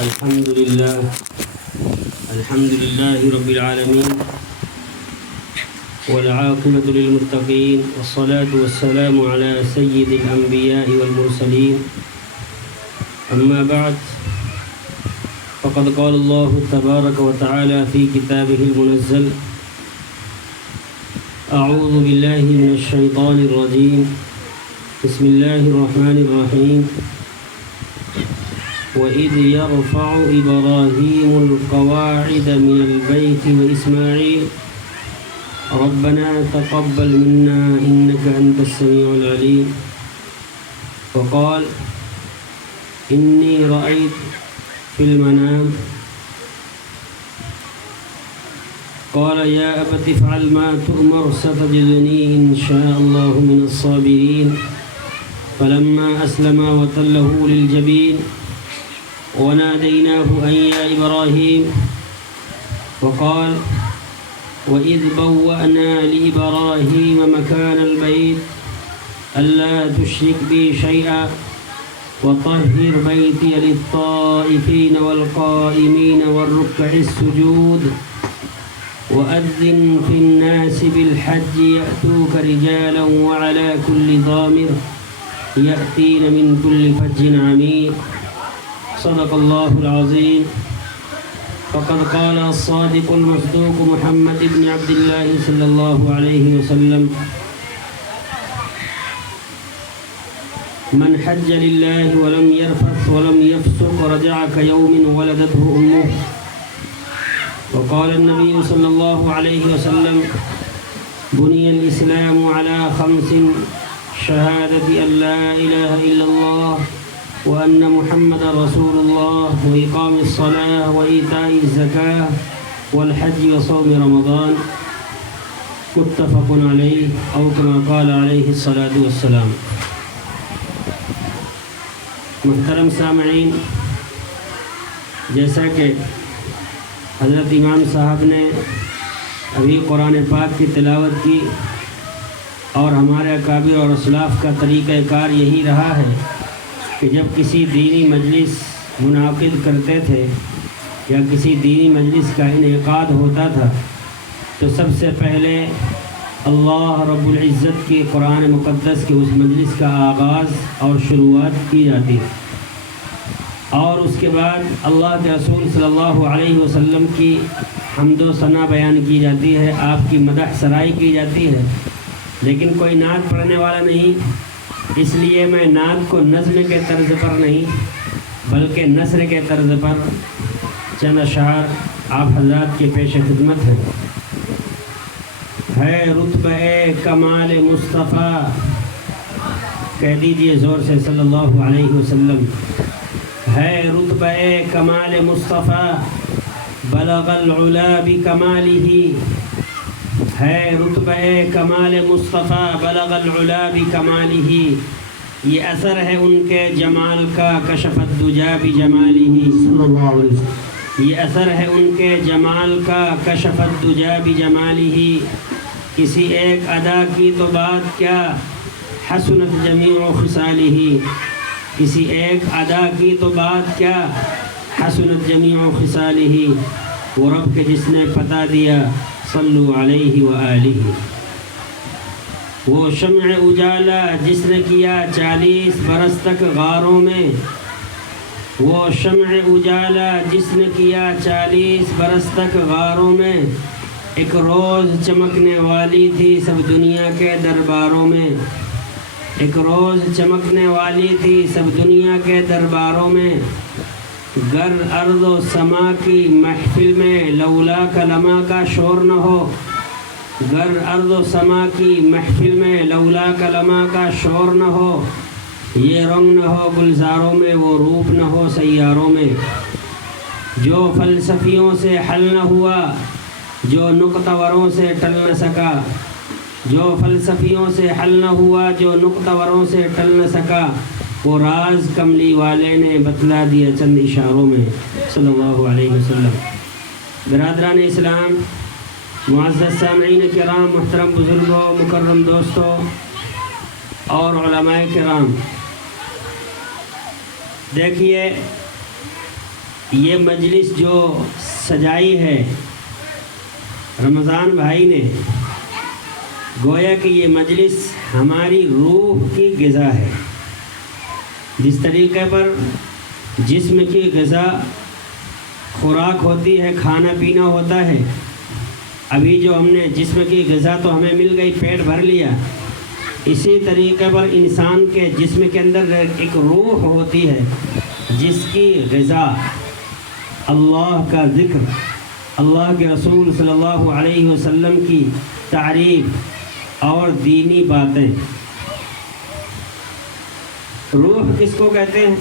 الحمد لله رب العالمين والعاقبة للمتقين والصلاة والسلام على سيد الأنبياء والمرسلين أما بعد فقد قال الله تبارك وتعالى في كتابه المنزل أعوذ بالله من الشيطان الرجيم بسم الله الرحمن الرحيم وَإِذْ يَرْفَعُ إِبْرَاهِيمُ الْقَوَاعِدَ مِنَ الْبَيْتِ وَإِسْمَاعِيلُ رَبَّنَا تَقَبَّلْ مِنَّا إِنَّكَ أَنْتَ السَّمِيعُ الْعَلِيمُ وقال إِنِّي رَأَيْتُ فِي الْمَنَامِ قال يا أبت افعل ما تؤمر ستجدني إن شاء الله من الصابرين فلما أسلم وتله للجبين وناديناه أن يا إبراهيم وقال وإذ بوأنا لإبراهيم مكان البيت ألا تشرك بي شيئا وطهر بيتي للطائفين والقائمين والركع السجود وأذن في الناس بالحج يأتوك رجالا وعلى كل ضامر يأتين من كل فج عميق صدق الله العظيم فقد قال الصادق المصدوق محمد بن عبد الله صلى الله عليه وسلم من حج لله ولم يرفث ولم يفسق رجع كيوم ولدته أمه وقال النبي صلى الله عليه وسلم بني الإسلام على 5 شهادة أن لا إله إلا الله وأن محمد رسول الله وإقام الصلاة وإيتاء الزكاة والحج وصوم رمضان متفق عليه أو كما قال عليه الصلاة والسلام. محترم سامعین، جیسا کہ حضرت امام صاحب نے ابھی قرآن پاک کی تلاوت کی اور ہمارے اکابر اور اسلاف کا طریقہ کار یہی رہا ہے کہ جب کسی دینی مجلس منعقد کرتے تھے یا کسی دینی مجلس کا انعقاد ہوتا تھا تو سب سے پہلے اللہ رب العزت کی قرآن مقدس کے اس مجلس کا آغاز اور شروعات کی جاتی ہے اور اس کے بعد اللہ کے رسول صلی اللہ علیہ وسلم کی حمد و ثنا بیان کی جاتی ہے، آپ کی مدح سرائی کی جاتی ہے، لیکن کوئی نعت پڑھنے والا نہیں، اس لیے میں نعت کو نظم کے طرز پر نہیں بلکہ نثر کے طرز پر چند اشعار آپ حضرات کے پیش خدمت ہے رتبہ کمال مصطفیٰ، کہہ دیجئے زور سے صلی اللہ علیہ وسلم، ہے رتبہ کمال مصطفیٰ بلغ العلا بکمالہ، ہے رتبہ کمال مصطفیٰ بلغ العلا بکمالہ، یہ اثر ہے ان کے جمال کا کشف الدجا بجمالہ، یہ اثر ہے ان کے جمال کا کشف الدجا بجمالہ، کسی ایک ادا کی تو بات کیا حسنت جمیع خصالہ، کسی ایک ادا کی تو بات کیا حسنت جمیع خصالہ، وہ رب کے جس نے پتا دیا صلو علیہ وآلہ، وہ شمع اجالا جس نے کیا 40 برس تک غاروں میں، وہ شمع اجالا جس نے کیا 40 برس تک غاروں میں، ایک روز چمکنے والی تھی سب دنیا کے درباروں میں، ایک روز چمکنے والی تھی سب دنیا کے درباروں میں، گر ارض و سما کی محفل میں لولا کلمہ کا شور نہ ہو، گر ارض و سما کی محفل میں لولا کلمہ کا شور نہ ہو، یہ رنگ نہ ہو گلزاروں میں وہ روپ نہ ہو سیاروں میں، جو فلسفیوں سے حل نہ ہوا جو نقطہ وروں سے ٹل نہ سکا، جو فلسفیوں سے حل نہ ہوا جو نقطہ وروں سے ٹل نہ سکا، وہ راز کملی والے نے بتلا دیا چند اشاروں میں صلی اللہ علیہ وسلم. برادران اسلام، معزز سامعین کرام، محترم بزرگوں، مکرم دوستوں اور علماء کرام، دیکھیے یہ مجلس جو سجائی ہے رمضان بھائی نے، گویا کہ یہ مجلس ہماری روح کی غذا ہے۔ جس طریقے پر جسم کی غذا خوراک ہوتی ہے، کھانا پینا ہوتا ہے، ابھی جو ہم نے جسم کی غذا تو ہمیں مل گئی، پیٹ بھر لیا، اسی طریقے پر انسان کے جسم کے اندر ایک روح ہوتی ہے جس کی غذا اللہ کا ذکر، اللہ کے رسول صلی اللہ علیہ وسلم کی تعریف اور دینی باتیں۔ روح کس کو کہتے ہیں؟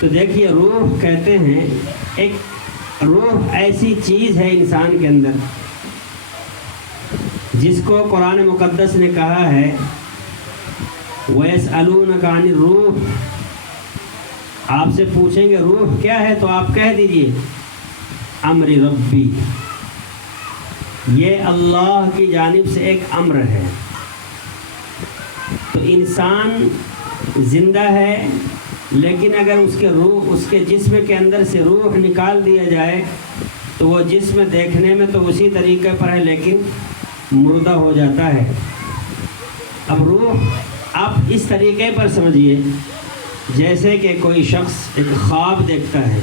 تو دیکھیے، روح کہتے ہیں ایک روح ایسی چیز ہے انسان کے اندر جس کو قرآن مقدس نے کہا ہے وَيَسْأَلُونَكَ عَنِ الرُّوحِ، آپ سے پوچھیں گے روح کیا ہے تو آپ کہہ دیجئے امر ربی، یہ اللہ کی جانب سے ایک امر ہے۔ تو انسان زندہ ہے، لیکن اگر اس کے جسم کے اندر سے روح نکال دیا جائے تو وہ جسم دیکھنے میں تو اسی طریقے پر ہے لیکن مردہ ہو جاتا ہے۔ اب روح آپ اس طریقے پر سمجھیے جیسے کہ کوئی شخص ایک خواب دیکھتا ہے،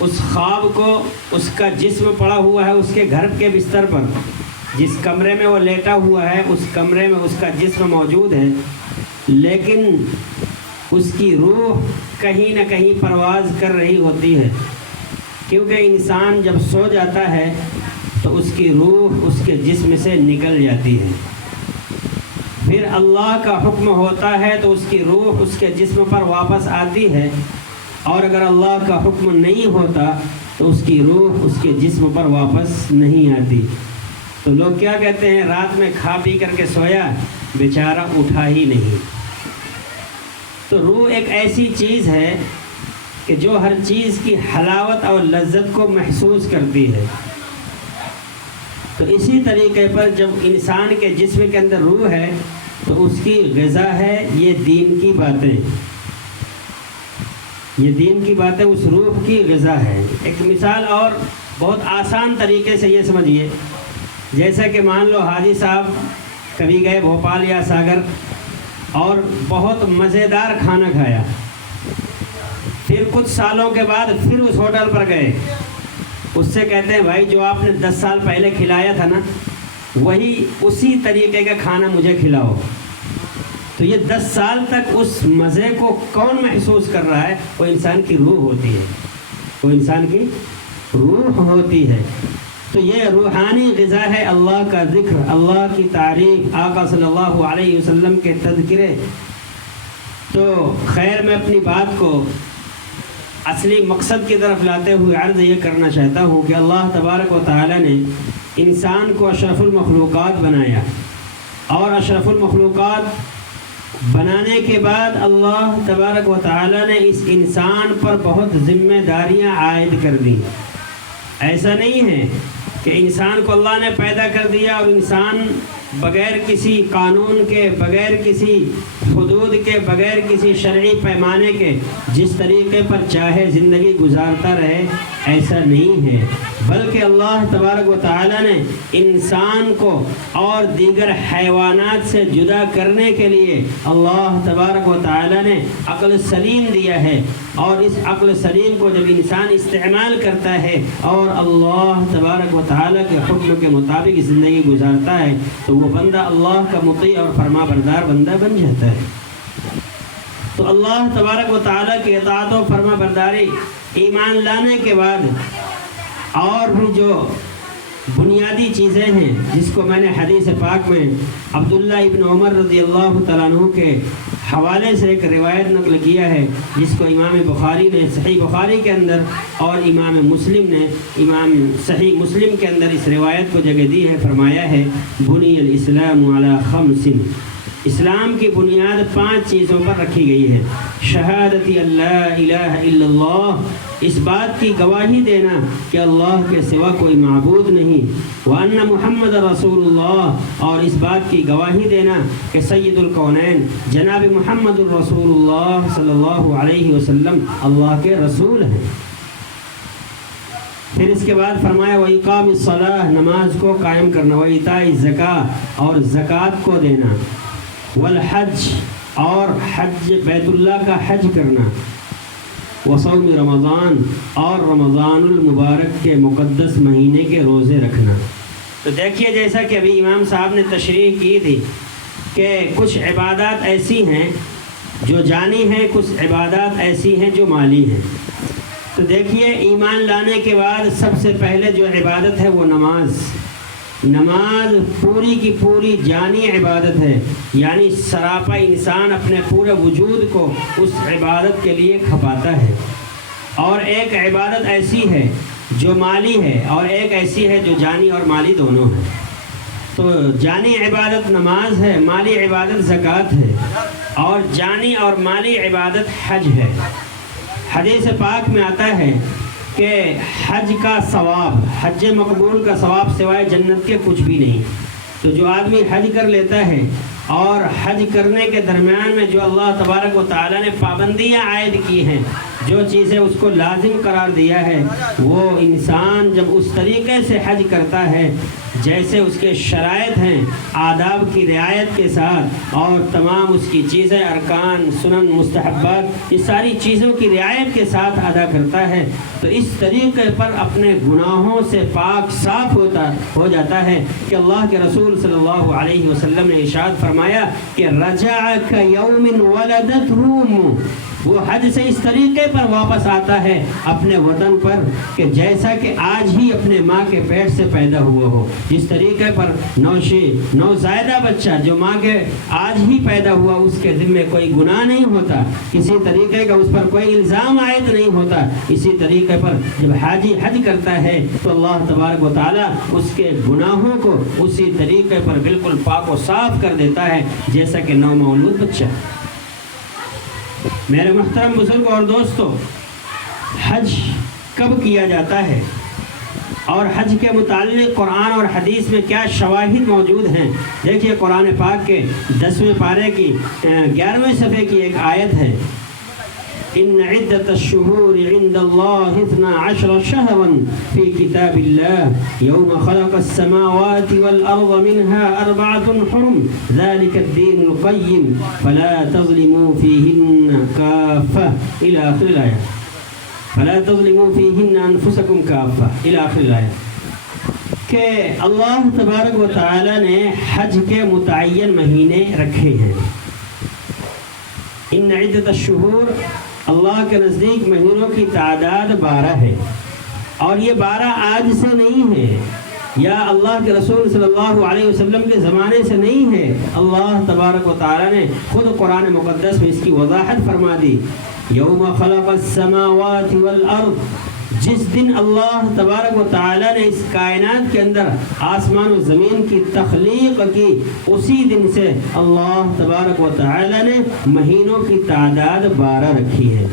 اس خواب کو اس کا جسم پڑا ہوا ہے اس کے گھر کے بستر پر، جس کمرے میں وہ لیٹا ہوا ہے اس کمرے میں اس کا جسم موجود ہے، لیکن اس کی روح کہیں نہ کہیں پرواز کر رہی ہوتی ہے، کیونکہ انسان جب سو جاتا ہے تو اس کی روح اس کے جسم سے نکل جاتی ہے، پھر اللہ کا حکم ہوتا ہے تو اس کی روح اس کے جسم پر واپس آتی ہے، اور اگر اللہ کا حکم نہیں ہوتا تو اس کی روح اس کے جسم پر واپس نہیں آتی۔ تو لوگ کیا کہتے ہیں، رات میں کھا پی کر کے سویا، بیچارہ اٹھا ہی نہیں۔ تو روح ایک ایسی چیز ہے کہ جو ہر چیز کی حلاوت اور لذت کو محسوس کرتی ہے۔ تو اسی طریقے پر جب انسان کے جسم کے اندر روح ہے تو اس کی غذا ہے یہ دین کی باتیں، یہ دین کی باتیں اس روح کی غذا ہے۔ ایک مثال اور بہت آسان طریقے سے یہ سمجھیے، جیسا کہ مان لو حاجی صاحب کبھی گئے بھوپال یا ساگر اور بہت مزیدار کھانا کھایا، پھر کچھ سالوں کے بعد پھر اس ہوٹل پر گئے، اس سے کہتے ہیں بھائی جو آپ نے 10 سال پہلے کھلایا تھا نا وہی اسی طریقے کا کھانا مجھے کھلاؤ۔ تو یہ 10 سال تک اس مزے کو کون محسوس کر رہا ہے؟ وہ انسان کی روح ہوتی ہے، وہ انسان کی روح ہوتی ہے۔ تو یہ روحانی غذا ہے اللہ کا ذکر، اللہ کی تعریف، آقا صلی اللہ علیہ وسلم کے تذکرے۔ تو خیر، میں اپنی بات کو اصلی مقصد کی طرف لاتے ہوئے عرض یہ کرنا چاہتا ہوں کہ اللہ تبارک و تعالی نے انسان کو اشرف المخلوقات بنایا، اور اشرف المخلوقات بنانے کے بعد اللہ تبارک و تعالی نے اس انسان پر بہت ذمہ داریاں عائد کر دیں۔ ایسا نہیں ہے کہ انسان کو اللہ نے پیدا کر دیا اور انسان بغیر کسی قانون کے، بغیر کسی حدود کے، بغیر کسی شرعی پیمانے کے جس طریقے پر چاہے زندگی گزارتا رہے، ایسا نہیں ہے، بلکہ اللہ تبارک و تعالی نے انسان کو اور دیگر حیوانات سے جدا کرنے کے لیے اللہ تبارک و تعالی نے عقل سلیم دیا ہے، اور اس عقل سلیم کو جب انسان استعمال کرتا ہے اور اللہ تبارک و تعالی کے حکم کے مطابق زندگی گزارتا ہے تو وہ بندہ اللہ کا مطیع اور فرما بردار بندہ بن جاتا ہے۔ تو اللہ تبارک و تعالیٰ کی اطاعت و فرما برداری ایمان لانے کے بعد اور بھی جو بنیادی چیزیں ہیں، جس کو میں نے حدیث پاک میں عبداللہ ابن عمر رضی اللہ تعالیٰ عنہ کے حوالے سے ایک روایت نقل کیا ہے، جس کو امام بخاری نے صحیح بخاری کے اندر اور امام مسلم نے امام صحیح مسلم کے اندر اس روایت کو جگہ دی ہے۔ فرمایا ہے بنی الاسلام علی خمس، اسلام کی بنیاد 5 چیزوں پر رکھی گئی ہے۔ شہادت اللہ الہ الا اللہ، اس بات کی گواہی دینا کہ اللہ کے سوا کوئی معبود نہیں، وان محمد رسول اللہ، اور اس بات کی گواہی دینا کہ سید الکونین جناب محمد الرسول اللہ صلی اللہ علیہ وسلم اللہ کے رسول ہیں۔ پھر اس کے بعد فرمایا وَإِقَامِ الصَّلَاةِ، نماز کو قائم کرنا، وَإِيتَاءِ الزَّكَاةِ، اور زکوٰۃ کو دینا، والحج، اور حج بیت اللہ کا حج کرنا، وصوم رمضان، اور رمضان المبارک کے مقدس مہینے کے روزے رکھنا۔ تو دیکھیے جیسا کہ ابھی امام صاحب نے تشریح کی تھی کہ کچھ عبادات ایسی ہیں جو جانی ہیں، کچھ عبادات ایسی ہیں جو مالی ہیں۔ تو دیکھیے ایمان لانے کے بعد سب سے پہلے جو عبادت ہے وہ نماز پوری کی پوری جانی عبادت ہے، یعنی سراپا انسان اپنے پورے وجود کو اس عبادت کے لیے کھپاتا ہے۔ اور ایک عبادت ایسی ہے جو مالی ہے، اور ایک ایسی ہے جو جانی اور مالی دونوں ہے۔ تو جانی عبادت نماز ہے، مالی عبادت زکوٰۃ ہے، اور جانی اور مالی عبادت حج ہے۔ حدیث پاک میں آتا ہے کہ حج کا ثواب، حج مقبول کا ثواب سوائے جنت کے کچھ بھی نہیں۔ تو جو آدمی حج کر لیتا ہے، اور حج کرنے کے درمیان میں جو اللہ تبارک و تعالیٰ نے پابندیاں عائد کی ہیں، جو چیزیں اس کو لازم قرار دیا ہے، وہ انسان جب اس طریقے سے حج کرتا ہے جیسے اس کے شرائط ہیں، آداب کی رعایت کے ساتھ، اور تمام اس کی چیزیں، ارکان، سنن، مستحبات، اس ساری چیزوں کی رعایت کے ساتھ ادا کرتا ہے، تو اس طریقے پر اپنے گناہوں سے پاک صاف ہو جاتا ہے کہ اللہ کے رسول صلی اللہ علیہ وسلم نے ارشاد فرمایا کہ رجع کیوم ولدت روم، وہ حج سے اس طریقے پر واپس آتا ہے اپنے وطن پر کہ جیسا کہ آج ہی اپنے ماں کے پیٹ سے پیدا ہوا ہو۔ جس طریقے پر نوزائیدہ بچہ جو ماں کے آج ہی پیدا ہوا، اس کے ذمے کوئی گناہ نہیں ہوتا، کسی طریقے کا اس پر کوئی الزام عائد نہیں ہوتا، اسی طریقے پر جب حاجی حج کرتا ہے تو اللہ تبارک و تعالیٰ اس کے گناہوں کو اسی طریقے پر بالکل پاک و صاف کر دیتا ہے جیسا کہ نو مولود بچہ۔ میرے محترم بزرگ اور دوستو، حج کب کیا جاتا ہے اور حج کے متعلق قرآن اور حدیث میں کیا شواہد موجود ہیں؟ دیکھیے قرآن پاک کے 10ویں پارے کی 11ویں صفحے کی ایک آیت ہے، ان عدت الشہور عند اللہ 12 شہرا فی کتاب اللہ یوم خلق السماوات والارض منها 4 حرم ذلك الدین القیم فلا تظلموا فیہن کافہ الى آخر الآیہ، فلا تظلموا فیہن انفسکم کافہ الى آخر الآیہ، کہ اللہ تبارک و تعالی نے حج کے متعین مہینے رکھے ہیں۔ ان عدت الشہور، اللہ کے نزدیک مہینوں کی تعداد 12 ہے، اور یہ 12 آج سے نہیں ہے، یا اللہ کے رسول صلی اللہ علیہ وسلم کے زمانے سے نہیں ہے، اللہ تبارک و تعالیٰ نے خود قرآن مقدس میں اس کی وضاحت فرما دی۔ یوم خلق السماوات والارض، جس دن اللہ تبارک و تعالیٰ نے اس کائنات کے اندر آسمان و زمین کی تخلیق کی، اسی دن سے اللہ تبارک و تعالیٰ نے مہینوں کی تعداد 12 رکھی ہے،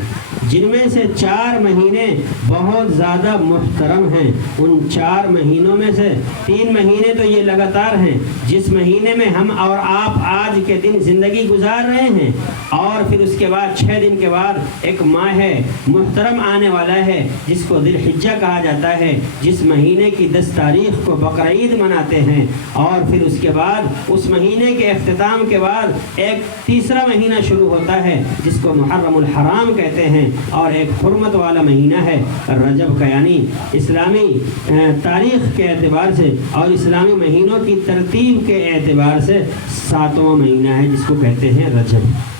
جن میں سے 4 مہینے بہت زیادہ محترم ہیں۔ ان 4 مہینوں میں سے 3 مہینے تو یہ لگاتار ہیں جس مہینے میں ہم اور آپ آج کے دن زندگی گزار رہے ہیں، اور پھر اس کے بعد 6 دن کے بعد ایک ماہ محترم آنے والا ہے جس کو ذی الحجہ کہا جاتا ہے، جس مہینے کی 10 تاریخ کو بقرعید مناتے ہیں، اور پھر اس کے بعد اس مہینے کے اختتام کے بعد ایک تیسرا مہینہ شروع ہوتا ہے جس کو محرم الحرام کہتے ہیں، اور ایک حرمت والا مہینہ ہے رجب کا، یعنی اسلامی تاریخ کے اعتبار سے اور اسلامی مہینوں کی ترتیب کے اعتبار سے 7واں مہینہ ہے جس کو کہتے ہیں رجب۔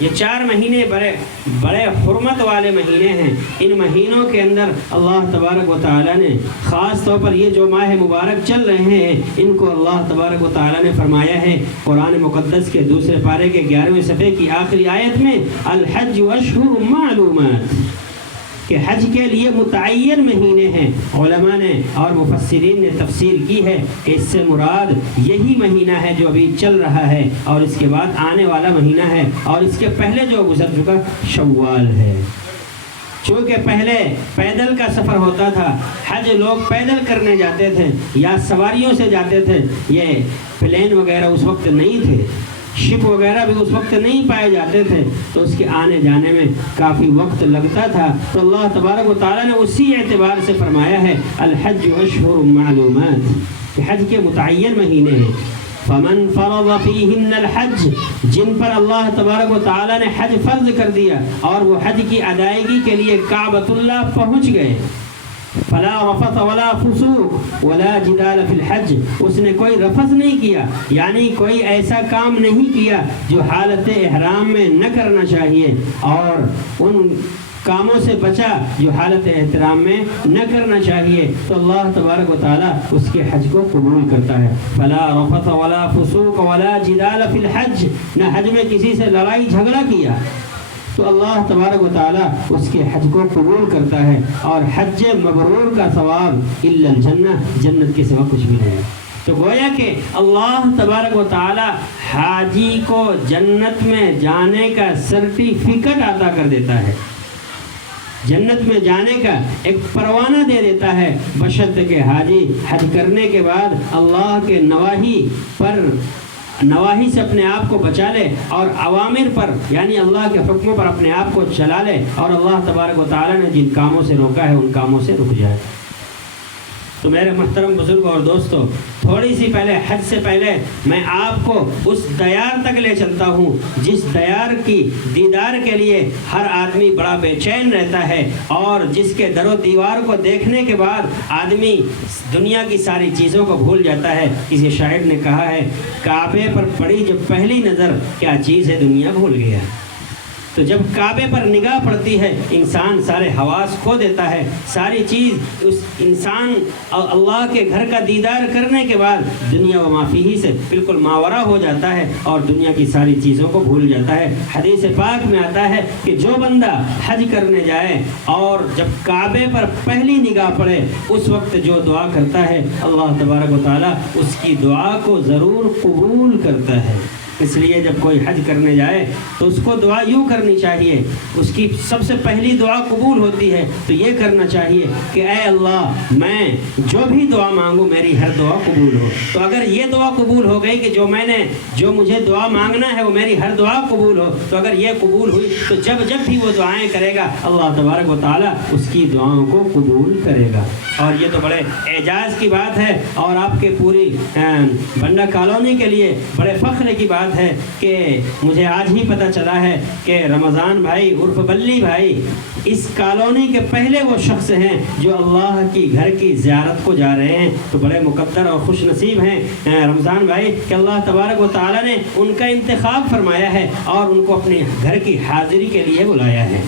یہ 4 مہینے بڑے حرمت والے مہینے ہیں۔ ان مہینوں کے اندر اللہ تبارک و تعالیٰ نے خاص طور پر یہ جو ماہ مبارک چل رہے ہیں، ان کو اللہ تبارک و تعالیٰ نے فرمایا ہے قرآن مقدس کے 2 پارے کے 11ویں صفحے کی آخری آیت میں، الحج اشہر معلومات، کہ حج کے لیے متعین مہینے ہیں۔ علماء نے اور مفسرین نے تفسیر کی ہے کہ اس سے مراد یہی مہینہ ہے جو ابھی چل رہا ہے، اور اس کے بعد آنے والا مہینہ ہے، اور اس کے پہلے جو گزر چکا شوال ہے۔ چونکہ پہلے پیدل کا سفر ہوتا تھا، حج لوگ پیدل کرنے جاتے تھے یا سواریوں سے جاتے تھے، یہ پلین وغیرہ اس وقت نہیں تھے، شپ وغیرہ بھی اس وقت نہیں پائے جاتے تھے، تو اس کے آنے جانے میں کافی وقت لگتا تھا۔ تو اللہ تبارک و تعالیٰ نے اسی اعتبار سے فرمایا ہے الحج اشہر معلومات، کہ حج کے متعین مہینے ہیں۔ فمن فرض فیہن الحج، جن پر اللہ تبارک و تعالیٰ نے حج فرض کر دیا اور وہ حج کی ادائیگی کے لیے کعبۃ اللہ پہنچ گئے، فلا رفث ولا فسوق ولا جدال فی الحج، اس نے کوئی رفث نہیں کیا، یعنی کوئی ایسا کام نہیں کیا جو حالت احرام میں نہ کرنا چاہیے، اور ان کاموں سے بچا جو حالت احترام میں نہ کرنا چاہیے، تو اللہ تبارک و تعالیٰ اس کے حج کو قبول کرتا ہے۔ فلا رفث ولا فسوق ولا جدال فی الحج، نہ حج میں کسی سے لڑائی جھگڑا کیا تو اللہ تبارک و تعالیٰ اس کے حج کو قبول کرتا ہے، اور حج مبرور کا ثواب الا الجنہ، جنت کے سوا کچھ بھی نہیں۔ تو گویا کہ اللہ تبارک و تعالیٰ حاجی کو جنت میں جانے کا سرٹیفکیٹ عطا کر دیتا ہے، جنت میں جانے کا ایک پروانہ دے دیتا ہے، بشرط کہ حاجی حج کرنے کے بعد اللہ کے نواہی سے اپنے آپ کو بچا لے، اور اوامر پر یعنی اللہ کے حکموں پر اپنے آپ کو چلا لے، اور اللہ تبارک و تعالیٰ نے جن کاموں سے روکا ہے ان کاموں سے رک جائے۔ تو میرے محترم بزرگ اور دوستو، تھوڑی سی پہلے حج سے پہلے میں آپ کو اس دیار تک لے چلتا ہوں جس دیار کی دیدار کے لیے ہر آدمی بڑا بے چین رہتا ہے، اور جس کے در و دیوار کو دیکھنے کے بعد آدمی دنیا کی ساری چیزوں کو بھول جاتا ہے۔ کسی شاعر نے کہا ہے کعبے پر پڑی جب پہلی نظر کیا چیز ہے دنیا بھول گیا۔ تو جب کعبے پر نگاہ پڑتی ہے انسان سارے حواس کھو دیتا ہے، ساری چیز اس انسان اللہ کے گھر کا دیدار کرنے کے بعد دنیا و ما فیہ سے بالکل ماورا ہو جاتا ہے اور دنیا کی ساری چیزوں کو بھول جاتا ہے۔ حدیث پاک میں آتا ہے کہ جو بندہ حج کرنے جائے اور جب کعبے پر پہلی نگاہ پڑے اس وقت جو دعا کرتا ہے اللہ تبارک و تعالیٰ اس کی دعا کو ضرور قبول کرتا ہے۔ اس لیے جب کوئی حج کرنے جائے تو اس کو دعا یوں کرنی چاہیے، اس کی سب سے پہلی دعا قبول ہوتی ہے تو یہ کرنا چاہیے کہ اے اللہ میں جو بھی دعا مانگوں میری ہر دعا قبول ہو۔ تو اگر یہ دعا قبول ہو گئی کہ جو مجھے دعا مانگنا ہے وہ میری ہر دعا قبول ہو، تو اگر یہ قبول ہوئی تو جب بھی وہ دعائیں کرے گا اللہ تبارک و تعالیٰ اس کی دعاؤں کو قبول کرے گا۔ اور یہ تو بڑے اعجاز کی بات ہے، اور آپ کے پوری بنڈا کالونی کے لیے بڑے فخر کی بات ہے کہ مجھے آج ہی پتہ چلا ہے کہ رمضان بھائی عرف بلی بھائی اس کالونی کے پہلے وہ شخص ہیں جو اللہ کی گھر کی زیارت کو جا رہے ہیں۔ تو بڑے مقدر اور خوش نصیب ہیں رمضان بھائی کہ اللہ تبارک و تعالیٰ نے ان کا انتخاب فرمایا ہے اور ان کو اپنے گھر کی حاضری کے لیے بلایا ہے۔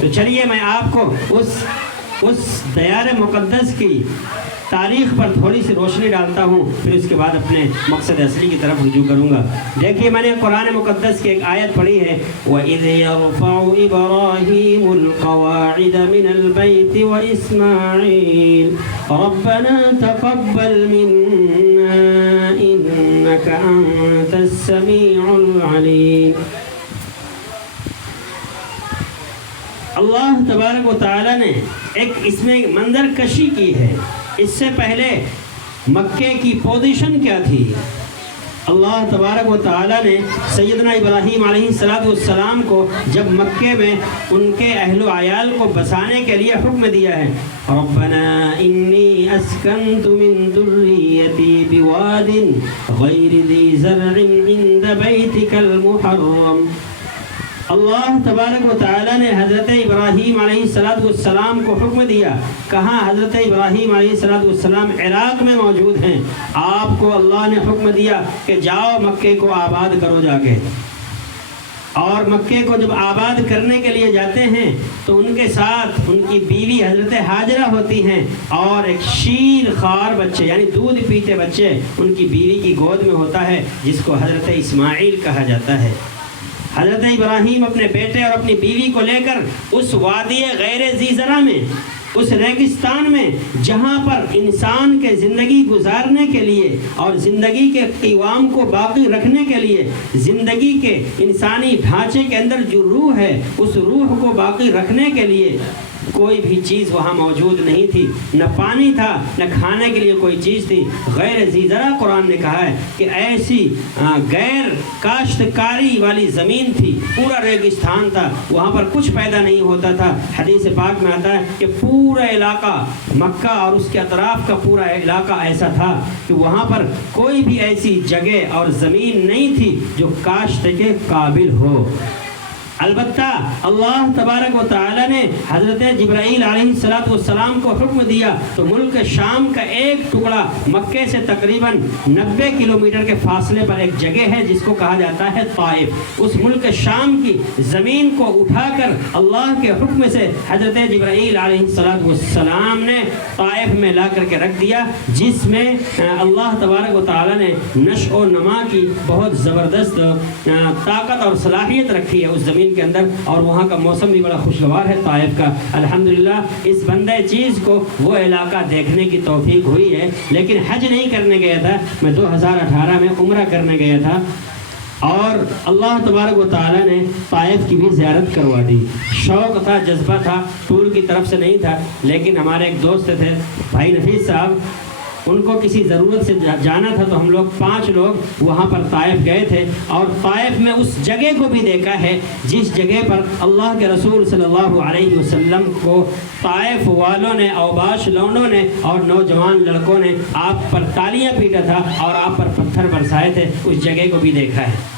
تو چلیے میں آپ کو اس دیار مقدس کی تاریخ پر تھوڑی سی روشنی ڈالتا ہوں، پھر اس کے بعد اپنے مقصد اصلی کی طرف رجوع کروں گا۔ دیکھیے میں نے قرآن مقدس کی ایک آیت پڑھی ہے وَإِذْ يَرْفَعُ إِبْرَاهِيمُ الْقَوَاعِدَ مِنَ الْبَيْتِ وَإِسْمَاعِيلُ رَبَّنَا تَقَبَّلْ مِنَّا إِنَّكَ أَنْتَ السَّمِيعُ الْعَلِيمُ۔ اللہ تبارک و تعالیٰ نے ایک اس میں منظر کشی کی ہے۔ اس سے پہلے مکے کی پوزیشن کیا تھی؟ اللہ تبارک و تعالیٰ نے سیدنا ابراہیم علیہ السلام کو جب مکے میں ان کے اہل و عیال کو بسانے کے لیے حکم دیا ہے ربنا انی اسکنت من ذریتی بواد غیر ذی زرع عند بیتک المحرم، اللہ تبارک و تعالیٰ نے حضرت ابراہیم علیہ السلام کو حکم دیا۔ کہاں؟ حضرت ابراہیم علیہ السلام عراق میں موجود ہیں۔ آپ کو اللہ نے حکم دیا کہ جاؤ مکے کو آباد کرو جا کے، اور مکے کو جب آباد کرنے کے لیے جاتے ہیں تو ان کے ساتھ ان کی بیوی حضرت ہاجرہ ہوتی ہیں اور ایک شیر خوار بچے یعنی دودھ پیتے بچے ان کی بیوی کی گود میں ہوتا ہے جس کو حضرت اسماعیل کہا جاتا ہے۔ حضرت ابراہیم اپنے بیٹے اور اپنی بیوی کو لے کر اس وادی غیر ذی زرع میں، اس ریگستان میں جہاں پر انسان کے زندگی گزارنے کے لیے اور زندگی کے قوام کو باقی رکھنے کے لیے، زندگی کے انسانی ڈھانچے کے اندر جو روح ہے اس روح کو باقی رکھنے کے لیے کوئی بھی چیز وہاں موجود نہیں تھی، نہ پانی تھا، نہ کھانے کے لیے کوئی چیز تھی، غیر ذی زرع قرآن نے کہا ہے کہ ایسی غیر کاشتکاری والی زمین تھی، پورا ریگستان تھا، وہاں پر کچھ پیدا نہیں ہوتا تھا۔ حدیث پاک میں آتا ہے کہ پورا علاقہ مکہ اور اس کے اطراف کا پورا علاقہ ایسا تھا کہ وہاں پر کوئی بھی ایسی جگہ اور زمین نہیں تھی جو کاشت کے قابل ہو۔ البتہ اللہ تبارک و تعالی نے حضرت جبرائیل علیہ السلام کو حکم دیا تو ملک شام کا ایک ٹکڑا مکے سے تقریباً 90 کلومیٹر کے فاصلے پر ایک جگہ ہے جس کو کہا جاتا ہے طائف، اس ملک شام کی زمین کو اٹھا کر اللہ کے حکم سے حضرت جبرائیل علیہ السلام نے طائف میں لا کر کے رکھ دیا، جس میں اللہ تبارک و تعالی نے نشو و نما کی بہت زبردست طاقت اور صلاحیت رکھی ہے اس زمین کے اندر، اور وہاں کا موسم بھی بڑا خوشگوار ہے طائف کا۔ الحمدللہ اس بندے چیز کو وہ علاقہ دیکھنے کی توفیق ہوئی ہے، لیکن حج نہیں کرنے گیا تھا، میں 2018 میں عمرہ کرنے گیا تھا، اور اللہ تبارک و تعالی نے طائف کی بھی زیارت کروا دی۔ شوق تھا، جذبہ تھا، ٹور کی طرف سے نہیں تھا، لیکن ہمارے ایک دوست تھے بھائی نفیس صاحب، ان کو کسی ضرورت سے جانا تھا تو ہم لوگ 5 لوگ وہاں پر طائف گئے تھے، اور طائف میں اس جگہ کو بھی دیکھا ہے جس جگہ پر اللہ کے رسول صلی اللہ علیہ وسلم کو طائف والوں نے، اوباش لونڈوں نے اور نوجوان لڑکوں نے آپ پر تالیاں پیٹا تھا اور آپ پر پتھر برسائے تھے، اس جگہ کو بھی دیکھا ہے۔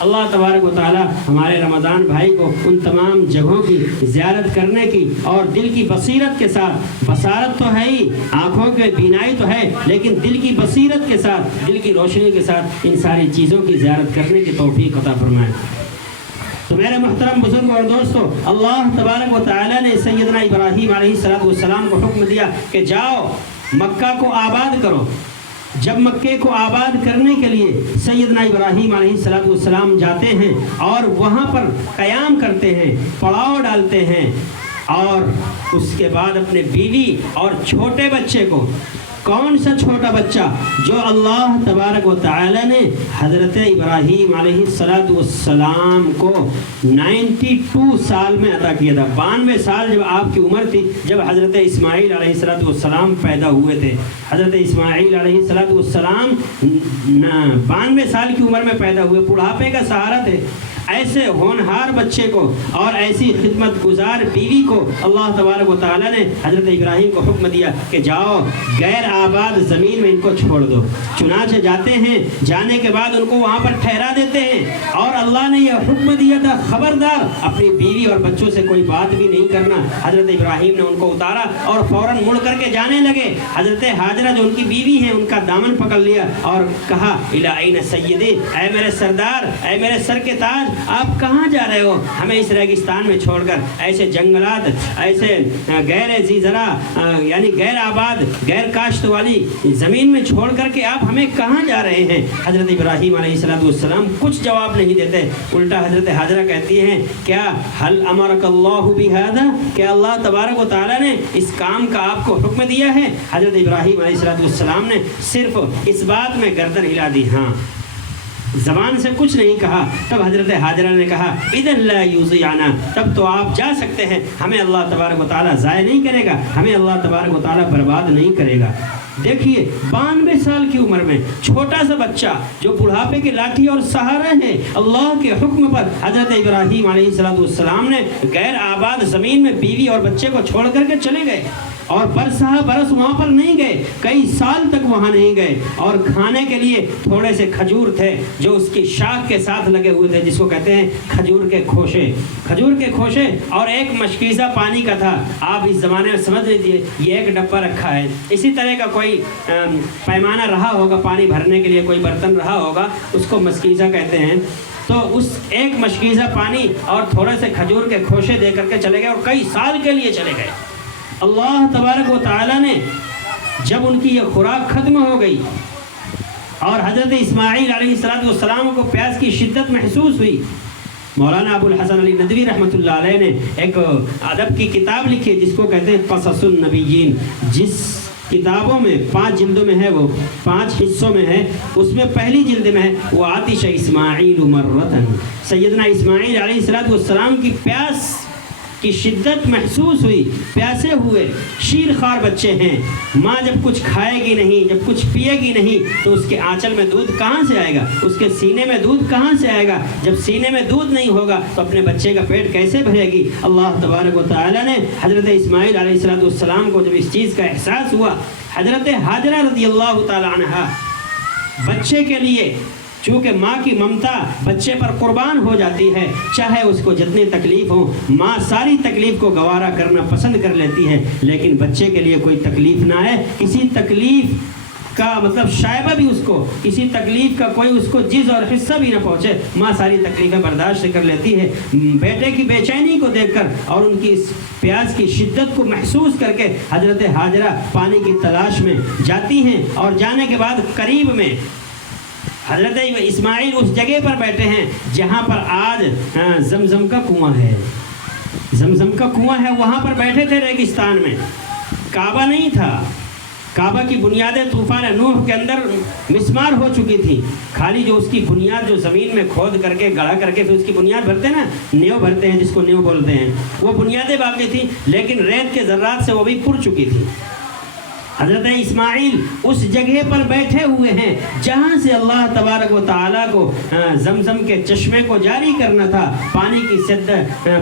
اللہ تبارک و تعالی ہمارے رمضان بھائی کو ان تمام جگہوں کی زیارت کرنے کی اور دل کی بصیرت کے ساتھ، بصارت تو ہے ہی، آنکھوں کے بینائی تو ہے، لیکن دل کی بصیرت کے ساتھ، دل کی روشنی کے ساتھ ان ساری چیزوں کی زیارت کرنے کی توفیق عطا فرمائے۔ تو میرے محترم بزرگوں اور دوستو، اللہ تبارک و تعالی نے سیدنا ابراہیم علیہ السلام کو حکم دیا کہ جاؤ مکہ کو آباد کرو۔ جب مکے کو آباد کرنے کے لیے سیدنا ابراہیم علیہ السلام جاتے ہیں اور وہاں پر قیام کرتے ہیں، پڑاؤ ڈالتے ہیں، اور اس کے بعد اپنے بیوی اور چھوٹے بچے کو، کون سا چھوٹا بچہ؟ جو اللہ تبارک و تعالی نے حضرت ابراہیم علیہ السلام کو 92 سال میں عطا کیا تھا۔ 92 سال جب آپ کی عمر تھی جب حضرت اسماعیل علیہ السلام پیدا ہوئے تھے۔ حضرت اسماعیل علیہ السلام 92 سال کی عمر میں پیدا ہوئے، بڑھاپے کا سہارا تھے۔ ایسے ہونہار بچے کو اور ایسی خدمت گزار بیوی کو اللہ تبارک و تعالی نے حضرت ابراہیم کو حکم دیا کہ جاؤ غیر آباد زمین میں ان کو چھوڑ دو۔ چنانچہ جاتے ہیں، جانے کے بعد ان کو وہاں پر ٹھہرا دیتے ہیں، اور اللہ نے یہ حکم دیا تھا خبردار اپنی بیوی اور بچوں سے کوئی بات بھی نہیں کرنا۔ حضرت ابراہیم نے ان کو اتارا اور فوراً مڑ کر کے جانے لگے۔ حضرت ہاجرہ جو ان کی بیوی ہیں ان کا دامن پکڑ لیا اور کہا الی این سیدی، اے میرے سردار، اے میرے سر کے تاج، آپ کہاں جا رہے ہو ہمیں اس ریگستان میں چھوڑ کر، ایسے جنگلات، ایسے غیر ذی زرع یعنی غیر آباد، غیر کاشت والی زمین میں چھوڑ کر کے آپ ہمیں کہاں جا رہے ہیں؟ حضرت ابراہیم علیہ السلام کچھ جواب نہیں دیتے، الٹا حضرت ہاجرہ کہتی ہیں کیا حل امرک اللہ بہذا، کیا اللہ تبارک و تعالی نے اس کام کا آپ کو حکم دیا ہے؟ حضرت ابراہیم علیہ السلام نے صرف اس بات میں گردن ہلا دی، ہاں، زبان سے کچھ نہیں کہا۔ تب حضرت ہاجرہ نے کہا اذن لا یضیعنا، تب تو آپ جا سکتے ہیں، ہمیں اللہ تبارک و تعالیٰ ضائع نہیں کرے گا، ہمیں اللہ تبارک و تعالیٰ برباد نہیں کرے گا۔ دیکھیے 92 سال کی عمر میں چھوٹا سا بچہ جو بڑھاپے کی لاٹھی اور سہارا ہے، اللہ کے حکم پر حضرت ابراہیم علیہ السلام نے غیر آباد زمین میں بیوی اور بچے کو چھوڑ کر کے چلے گئے، اور برسہ برس وہاں پر نہیں گئے، کئی سال تک وہاں نہیں گئے، اور کھانے کے لیے تھوڑے سے کھجور تھے جو اس کی شاخ کے ساتھ لگے ہوئے تھے، جس کو کہتے ہیں کھجور کے کھوشے، کھجور کے کھوشے، اور ایک مشکیزہ پانی کا تھا۔ آپ اس زمانے میں سمجھ لیجیے یہ ایک ڈبہ رکھا ہے، اسی طرح کا کوئی پیمانہ رہا ہوگا پانی بھرنے کے لیے، کوئی برتن رہا ہوگا، اس کو مشکیزہ کہتے ہیں۔ تو اس ایک مشکیزہ پانی اور تھوڑے سے کھجور کے کھوشے دے کر کے چلے گئے، اور کئی سال کے لیے چلے گئے۔ اللہ تبارک و تعالی نے جب ان کی یہ خوراک ختم ہو گئی اور حضرت اسماعیل علیہ السلام کو پیاس کی شدت محسوس ہوئی، مولانا ابو الحسن علی ندوی رحمۃ اللہ علیہ نے ایک ادب کی کتاب لکھی ہے جس کو کہتے ہیں قصص النبیین، جس کتابوں میں 5 جلدوں میں ہے، وہ 5 حصوں میں ہے، اس میں پہلی جلد میں ہے وہ آتش اسماعیل مرتن، سیدنا اسماعیل علیہ السلام کی پیاس کی شدت محسوس ہوئی، پیاسے ہوئے، شیر خوار بچے ہیں، ماں جب کچھ کھائے گی نہیں، جب کچھ پیے گی نہیں تو اس کے آنچل میں دودھ کہاں سے آئے گا، اس کے سینے میں دودھ کہاں سے آئے گا، جب سینے میں دودھ نہیں ہوگا تو اپنے بچے کا پیٹ کیسے بھرے گی۔ اللہ تبارک و تعالیٰ نے حضرت اسماعیل علیہ السلام کو جب اس چیز کا احساس ہوا، حضرت ہاجرہ رضی اللہ تعالیٰ عنہا بچے کے لیے، چونکہ ماں کی ممتا بچے پر قربان ہو جاتی ہے، چاہے اس کو جتنی تکلیف ہو، ماں ساری تکلیف کو گوارا کرنا پسند کر لیتی ہے، لیکن بچے کے لیے کوئی تکلیف نہ آئے، کسی تکلیف کا مطلب شائبہ بھی اس کو، کسی تکلیف کا کوئی اس کو جز اور حصہ بھی نہ پہنچے، ماں ساری تکلیفیں برداشت کر لیتی ہے۔ بیٹے کی بے چینی کو دیکھ کر اور ان کی اس پیاس کی شدت کو محسوس کر کے حضرت ہاجرہ پانی کی تلاش میں جاتی ہیں، اور جانے کے بعد قریب میں حضرت اسماعیل اس جگہ پر بیٹھے ہیں جہاں پر آج زمزم کا کنواں ہے، زمزم کا کنواں ہے، وہاں پر بیٹھے تھے ریگستان میں، کعبہ نہیں تھا، کعبہ کی بنیادیں طوفان نوح کے اندر مسمار ہو چکی تھی، خالی جو اس کی بنیاد جو زمین میں کھود کر کے گڑھا کر کے پھر اس کی بنیاد بھرتے ہیں نا، نیو بھرتے ہیں جس کو نیو بولتے ہیں، وہ بنیادیں باقی تھیں، لیکن ریت کے ذرات سے وہ بھی پر چکی تھی۔ حضرت اسماعیل اس جگہ پر بیٹھے ہوئے ہیں جہاں سے اللہ تبارک و تعالیٰ کو زمزم کے چشمے کو جاری کرنا تھا، پانی کی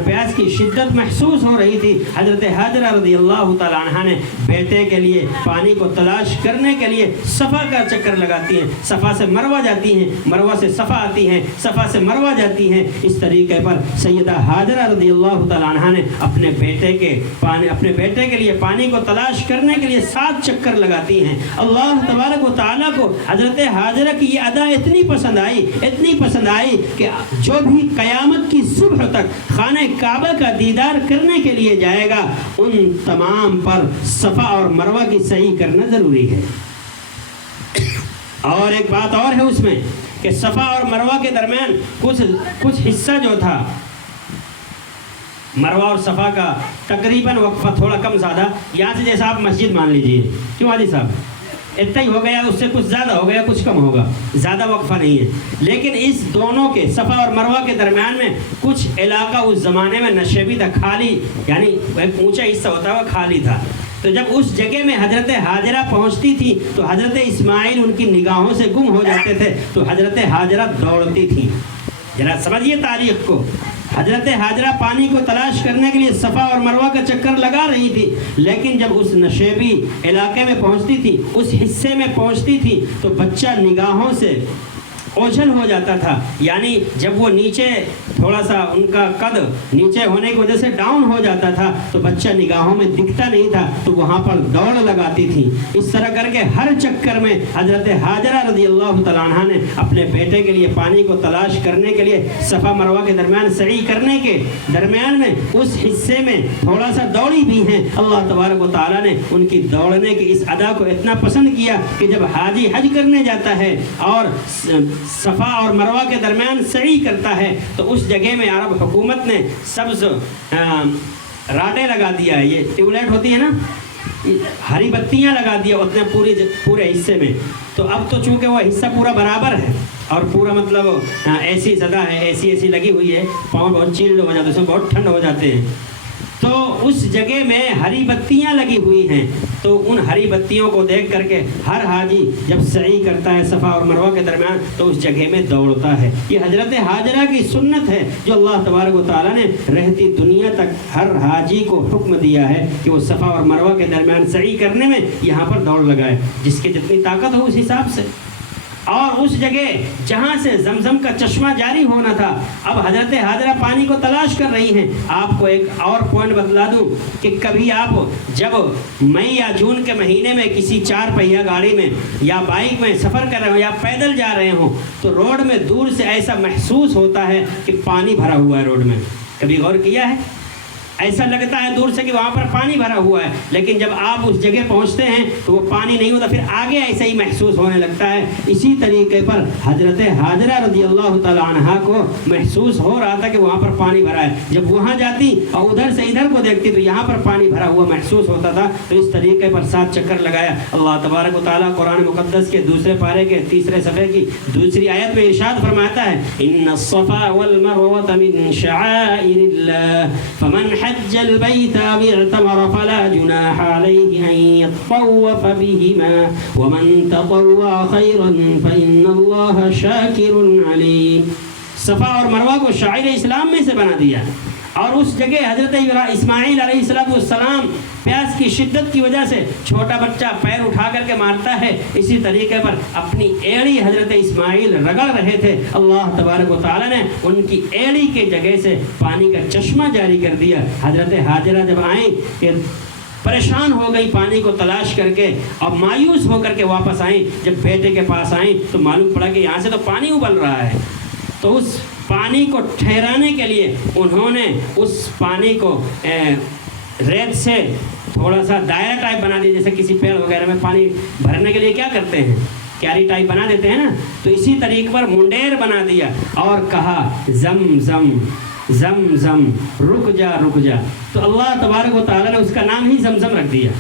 پیاس کی شدت محسوس ہو رہی تھی۔ حضرت ہاجرہ رضی اللہ تعالیٰ عنہ نے بیٹے کے لیے پانی کو تلاش کرنے کے لیے صفا کا چکر لگاتی ہیں، صفا سے مروہ جاتی ہیں، مروہ سے صفا آتی ہیں، صفا سے مروہ جاتی ہیں۔ اس طریقے پر سیدہ ہاجرہ رضی اللہ تعالیٰ عنہ نے اپنے بیٹے کے لیے پانی کو تلاش کرنے کے لیے 7 چکر لگاتی ہیں۔ اللہ تبارک و تعالیٰ کو حضرت ہاجرہ کی یہ ادا اتنی پسند آئی کہ جو بھی قیامت کی صبح تک خانہ کعبہ کا دیدار کرنے کے لیے جائے گا، ان تمام پر صفا اور مروہ کی سعی کرنا ضروری ہے۔ اور ایک بات اور ہے اس میں کہ صفا اور مروہ کے درمیان کچھ حصہ جو تھا، مروہ اور صفا کا تقریباً وقفہ تھوڑا کم زیادہ، یہاں سے جیسا آپ مسجد مان لیجئے، کیوں حاجی صاحب اتنا ہی ہو گیا، اس سے کچھ زیادہ ہو گیا کچھ کم ہوگا، زیادہ وقفہ نہیں ہے، لیکن اس دونوں کے صفا اور مروہ کے درمیان میں کچھ علاقہ اس زمانے میں نشیبی تھا، خالی، یعنی ایک اونچا حصہ ہوتا ہے وہ خالی تھا۔ تو جب اس جگہ میں حضرت ہاجرہ پہنچتی تھی تو حضرت اسماعیل ان کی نگاہوں سے گم ہو جاتے تھے، تو حضرت ہاجرہ دوڑتی تھی۔ ذرا سمجھیے تاریخ کو، حضرت ہاجرہ پانی کو تلاش کرنے کے لیے صفا اور مروہ کا چکر لگا رہی تھی، لیکن جب اس نشیبی علاقے میں پہنچتی تھی، اس حصے میں پہنچتی تھی تو بچہ نگاہوں سے اوجھل ہو جاتا تھا، یعنی جب وہ نیچے تھوڑا سا ان کا قد نیچے ہونے کی وجہ سے ڈاؤن ہو جاتا تھا تو بچہ نگاہوں میں دکھتا نہیں تھا، تو وہاں پر دوڑ لگاتی تھی۔ اس طرح کر کے ہر چکر میں حضرت ہاجرہ رضی اللہ تعالیٰ عنہ نے اپنے بیٹے کے لیے پانی کو تلاش کرنے کے لیے صفا مروہ کے درمیان سعی کرنے کے درمیان میں اس حصے میں تھوڑا سا دوڑی بھی ہیں۔ اللہ تبارک و تعالیٰ نے ان کی دوڑنے کی اس ادا کو اتنا پسند کیا کہ جب حاجی حج کرنے جاتا ہے اور صفا اور مروہ کے درمیان سعی کرتا ہے تو اس جگہ میں عرب حکومت نے سبز راڈیں لگا دیا ہے، یہ ٹیوب لائٹ ہوتی ہے نا، ہری بتیاں لگا دیا اتنے پورے حصے میں۔ تو اب تو چونکہ وہ حصہ پورا برابر ہے اور پورا مطلب ایسی زدہ ہے، ایسی لگی ہوئی ہے، پاؤں بہت چیلڈ ہو جاتے ہیں، اس میں بہت ٹھنڈ ہو جاتے ہیں، تو اس جگہ میں ہری بتیاں لگی ہوئی ہیں۔ تو ان ہری بتیوں کو دیکھ کر کے ہر حاجی جب سعی کرتا ہے صفا اور مروہ کے درمیان تو اس جگہ میں دوڑتا ہے۔ یہ حضرت ہاجرہ کی سنت ہے جو اللہ تبارک و تعالیٰ نے رہتی دنیا تک ہر حاجی کو حکم دیا ہے کہ وہ صفا اور مروہ کے درمیان سعی کرنے میں یہاں پر دوڑ لگائے، جس کی جتنی طاقت ہو اس حساب سے۔ اور اس جگہ جہاں سے زمزم کا چشمہ جاری ہونا تھا، اب حضرت ہاجرہ پانی کو تلاش کر رہی ہیں۔ آپ کو ایک اور پوائنٹ بتلا دوں کہ کبھی آپ جب مئی یا جون کے مہینے میں کسی 4 پہیہ گاڑی میں یا بائک میں سفر کر رہے ہوں یا پیدل جا رہے ہوں تو روڈ میں دور سے ایسا محسوس ہوتا ہے کہ پانی بھرا ہوا ہے روڈ میں، کبھی غور کیا ہے؟ ایسا لگتا ہے دور سے کہ وہاں پر پانی بھرا ہوا ہے، لیکن جب آپ اس جگہ پہنچتے ہیں تو وہ پانی نہیں ہوتا، پھر آگے ایسا ہی محسوس ہونے لگتا ہے۔ اسی طریقے پر حضرت حاجرہ رضی اللہ تعالی عنہا کو محسوس ہو رہا تھا کہ وہاں پر پانی بھرا ہے، جب وہاں جاتی اور ادھر سے ادھر کو دیکھتی تو یہاں پر پانی بھرا ہوا محسوس ہوتا تھا۔ تو اس طریقے پر 7 چکر لگایا۔ اللہ تبارک و تعالیٰ قرآن مقدس کے دوسرے پارے کے 3 صفحے کی دوسری آیت میں ارشاد فرماتا ہے، ان الصفا والمروة من شعائر اللہ فمن حج البيت أو اعتمر فلا جناح عليه أن يطوف بهما ومن تطوع خيرا فإن الله شاكر عليم۔ صفا اور مروہ کو شعائر اسلام میں سے بنا دیا، اور اس جگہ حضرت اسماعیل علیہ السلام پیاس کی شدت کی وجہ سے چھوٹا بچہ پیر اٹھا کر کے مارتا ہے، اسی طریقے پر اپنی ایڑی حضرت اسماعیل رگڑ رہے تھے، اللہ تبارک و تعالیٰ نے ان کی ایڑی کے جگہ سے پانی کا چشمہ جاری کر دیا۔ حضرت حاجرہ جب آئیں کہ پریشان ہو گئی پانی کو تلاش کر کے اور مایوس ہو کر کے واپس آئیں، جب بیٹے کے پاس آئیں تو معلوم پڑا کہ یہاں سے تو پانی ابل رہا ہے۔ تو اس پانی کو ٹھہرانے کے لیے انہوں نے اس پانی کو ریت سے تھوڑا سا دائرہ ٹائپ بنا دیا، جیسے کسی پیڑ وغیرہ میں پانی بھرنے کے لیے کیا کرتے ہیں، کیاری ٹائپ بنا دیتے ہیں نا، تو اسی طریقے پر منڈیر بنا دیا اور کہا زم زم زم زم، رک جا رک جا۔ تو اللہ تبارک و تعالیٰ نے اس کا نام ہی زمزم رکھ دیا۔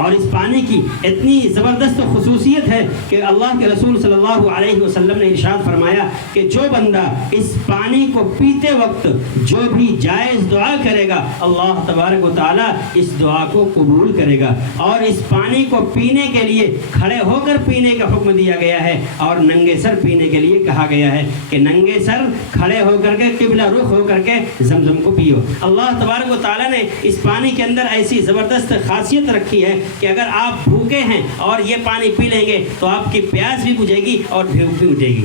اور اس پانی کی اتنی زبردست خصوصیت ہے کہ اللہ کے رسول صلی اللہ علیہ وسلم نے ارشاد فرمایا کہ جو بندہ اس پانی کو پیتے وقت جو بھی جائز دعا کرے گا اللہ تبارک و تعالیٰ اس دعا کو قبول کرے گا۔ اور اس پانی کو پینے کے لیے کھڑے ہو کر پینے کا حکم دیا گیا ہے، اور ننگے سر پینے کے لیے کہا گیا ہے کہ ننگے سر کھڑے ہو کر کے قبلہ رخ ہو کر کے زمزم کو پیو۔ اللہ تبارک و تعالیٰ نے اس پانی کے اندر ایسی زبردست خاصیت رکھی ہے کہ اگر آپ بھوکے ہیں اور یہ پانی پی لیں گے تو آپ کی پیاس بھی بجھے گی اور بھوک بھی مٹے گی۔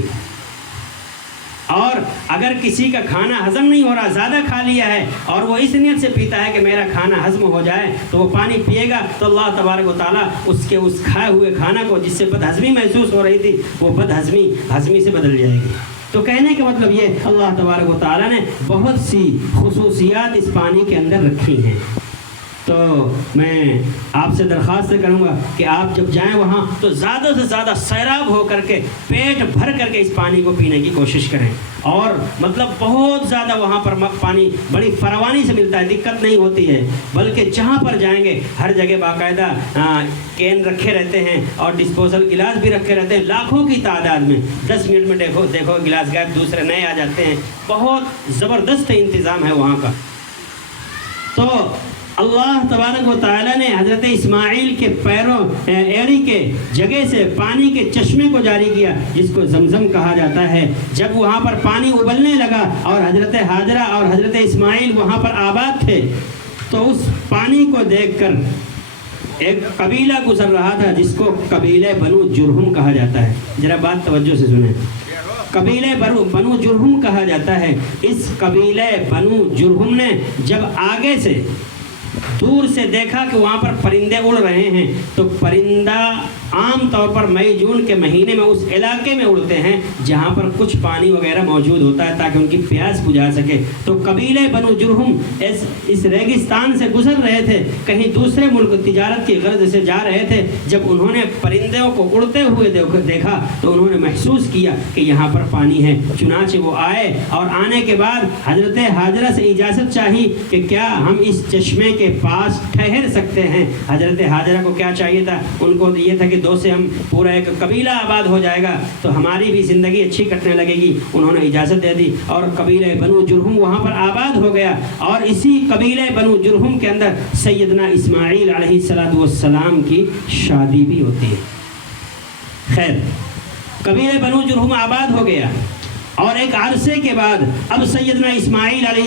اور اگر کسی کا کھانا ہضم نہیں ہو رہا، زیادہ کھا لیا ہے اور وہ اس نیت سے پیتا ہے کہ میرا کھانا ہضم ہو جائے، تو وہ پانی پیے گا تو اللہ تبارک و تعالیٰ اس کے اس کھائے ہوئے کھانا کو جس سے بد ہضمی محسوس ہو رہی تھی وہ بد ہضمی سے بدل جائے گی۔ تو کہنے کا مطلب یہ اللہ تبارک و تعالیٰ نے بہت سی خصوصیات اس پانی کے اندر رکھی ہیں۔ تو میں آپ سے درخواست کروں گا کہ آپ جب جائیں وہاں تو زیادہ سے زیادہ سیراب ہو کر کے پیٹ بھر کر کے اس پانی کو پینے کی کوشش کریں، اور مطلب بہت زیادہ وہاں پر پانی بڑی فراوانی سے ملتا ہے، دقت نہیں ہوتی ہے، بلکہ جہاں پر جائیں گے ہر جگہ باقاعدہ کین رکھے رہتے ہیں اور ڈسپوزل گلاس بھی رکھے رہتے ہیں، لاکھوں کی تعداد میں۔ 10 منٹ میں دیکھو گلاس غائب، دوسرے نئے آ جاتے ہیں، بہت زبردست انتظام ہے وہاں کا۔ تو اللہ تبارک و تعالیٰ نے حضرت اسماعیل کے پیروں ایڑی کے جگہ سے پانی کے چشمے کو جاری کیا جس کو زمزم کہا جاتا ہے۔ جب وہاں پر پانی ابلنے لگا اور حضرت حاجرہ اور حضرت اسماعیل وہاں پر آباد تھے تو اس پانی کو دیکھ کر ایک قبیلہ گزر رہا تھا جس کو قبیلہ بنو جرہم کہا جاتا ہے۔ ذرا بات توجہ سے سنیں، قبیلہ بنو جرہم کہا جاتا ہے۔ اس قبیلہ بنو جرہم نے جب آگے سے دور سے دیکھا کہ وہاں پر پرندے اڑ رہے ہیں، تو پرندہ عام طور پر مئی جون کے مہینے میں اس علاقے میں اڑتے ہیں جہاں پر کچھ پانی وغیرہ موجود ہوتا ہے تاکہ ان کی پیاس بجھا سکے۔ تو قبیلہ بنو جرہم اس ریگستان سے گزر رہے تھے، کہیں دوسرے ملک تجارت کی غرض سے جا رہے تھے۔ جب انہوں نے پرندوں کو اڑتے ہوئے دیکھا تو انہوں نے محسوس کیا کہ یہاں پر پانی ہے، چنانچہ وہ آئے اور آنے کے بعد حضرت حاجرہ سے اجازت چاہی کہ کیا ہم اس چشمے کے پاس ٹھہر سکتے ہیں۔ حضرت حاجرہ کو کیا چاہیے تھا؟ ان کو یہ تھا کہ دو سے ہم پورا ایک قبیلہ آباد ہو جائے گا تو ہماری بھی زندگی اچھی کٹنے لگے گی۔ انہوں نے اجازت دے دی اور قبیلہ بنو جرہم وہاں پر آباد ہو گیا، اور اسی قبیلہ بنو جرہم کے اندر سیدنا اسماعیل علیہ السلام کی شادی بھی ہوتی ہے۔ خیر، قبیلہ بنو جرہم آباد ہو گیا، اور ایک عرصے کے بعد اب سیدنا اسماعیل علیہ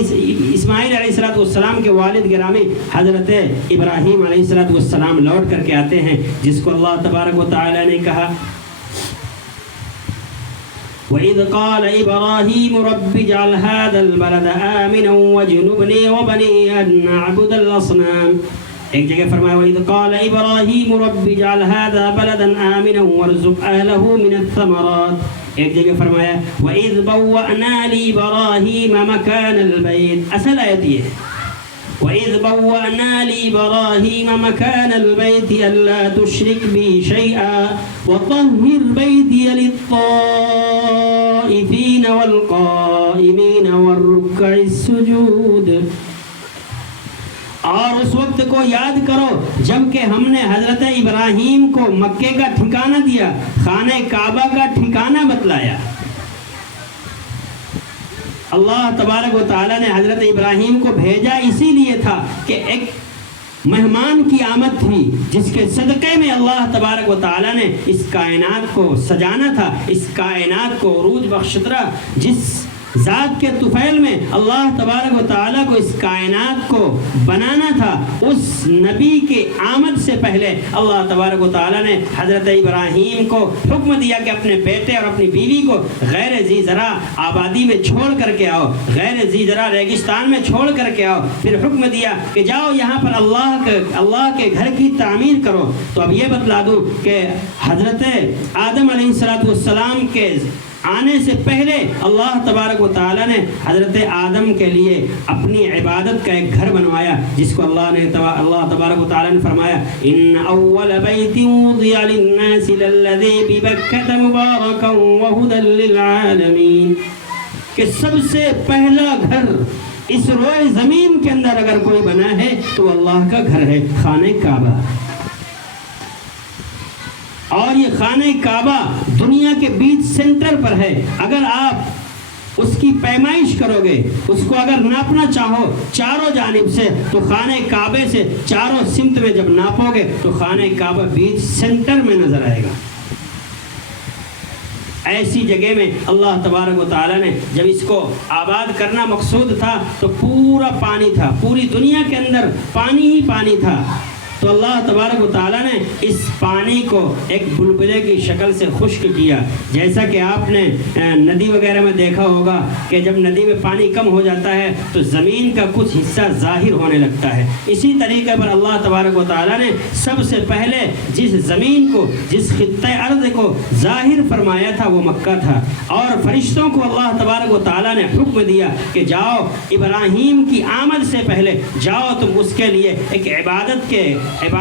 السلام کے والد گرامی حضرت ابراہیم علیہ السلام لوٹ کر کے آتے ہیں، جس کو اللہ تبارک و تعالی نے کہا وَإِذْ قَالَ إِبْرَاهِيمُ رَبِّ اجْعَلْ هَٰذَا الْبَلَدَ آمِنًا وَاجْنُبْنِي وَبَنِيَّ أَن نَّعْبُدَ الْأَصْنَامَ۔ ایک جگہ فرمایا وَإِذْ قَالَ إِبْرَاهِيمُ رَبِّ اجْعَلْ هَٰذَا بَلَدًا آمِنًا وَارْزُقْ أَهْلَهُ مِنَ الثَّمَرَاتِ۔ ایک جگہ فرمایا وَإِذْ بَوَّأْنَا لِإِبْرَاهِيمَ مَكَانَ الْبَيْتِ۔ اصل آیت یہ ہے وَإِذْ بَوَّأْنَا لِإِبْرَاهِيمَ مَكَانَ الْبَيْتِ أَلَّا تُشْرِكْ بِي شَيْئًا وَطَهِّرْ بَيْتِيَ لِلطَّائِفِينَ وَالْقَائِمِينَ وَالرُّكَّعِ السُّجُودِ۔ اور اس وقت کو یاد کرو جب کہ ہم نے حضرت ابراہیم کو مکے کا ٹھکانہ دیا، خانہ کعبہ کا ٹھکانہ بتلایا۔ اللہ تبارک و تعالیٰ نے حضرت ابراہیم کو بھیجا اسی لیے تھا کہ ایک مہمان کی آمد تھی جس کے صدقے میں اللہ تبارک و تعالیٰ نے اس کائنات کو سجانا تھا، اس کائنات کو عروج بخشت رہا۔ جس ذات کے طفیل میں اللہ تبارک و تعالیٰ کو اس کائنات کو بنانا تھا، اس نبی کے آمد سے پہلے اللہ تبارک و تعالیٰ نے حضرت ابراہیم کو حکم دیا کہ اپنے بیٹے اور اپنی بیوی کو غیر ذی زرع آبادی میں چھوڑ کر کے آؤ، غیر ذی زرع ریگستان میں چھوڑ کر کے آؤ۔ پھر حکم دیا کہ جاؤ یہاں پر اللہ کے گھر کی تعمیر کرو۔ تو اب یہ بتلا دوں کہ حضرت آدم علیہ السلام کے آنے سے پہلے اللہ تبارک و تعالیٰ نے حضرت آدم کے لیے اپنی عبادت کا ایک گھر بنوایا، جس کو اللہ تبارک و تعالیٰ نے فرمایا ان اول بیت وضع للناس للذی ببکۃ مبارکا وہدی للعالمین، کہ سب سے پہلا گھر اس روئے زمین کے اندر اگر کوئی بنا ہے تو اللہ کا گھر ہے، خانہ کعبہ۔ اور یہ خانہ کعبہ دنیا کے بیچ سینٹر پر ہے۔ اگر آپ اس کی پیمائش کرو گے، اس کو اگر ناپنا چاہو چاروں جانب سے، تو خانہ کعبے سے چاروں سمت میں جب ناپو گے تو خانہ کعبہ بیچ سینٹر میں نظر آئے گا۔ ایسی جگہ میں اللہ تبارک و تعالیٰ نے جب اس کو آباد کرنا مقصود تھا تو پورا پانی تھا، پوری دنیا کے اندر پانی ہی پانی تھا۔ تو اللہ تبارک و تعالیٰ نے اس پانی کو ایک بلبلے کی شکل سے خشک کیا، جیسا کہ آپ نے ندی وغیرہ میں دیکھا ہوگا کہ جب ندی میں پانی کم ہو جاتا ہے تو زمین کا کچھ حصہ ظاہر ہونے لگتا ہے۔ اسی طریقے پر اللہ تبارک و تعالیٰ نے سب سے پہلے جس زمین کو، جس خطہ ارض کو ظاہر فرمایا تھا وہ مکہ تھا، اور فرشتوں کو اللہ تبارک و تعالیٰ نے حکم دیا کہ جاؤ ابراہیم کی آمد سے پہلے جاؤ تم اس کے لیے ایک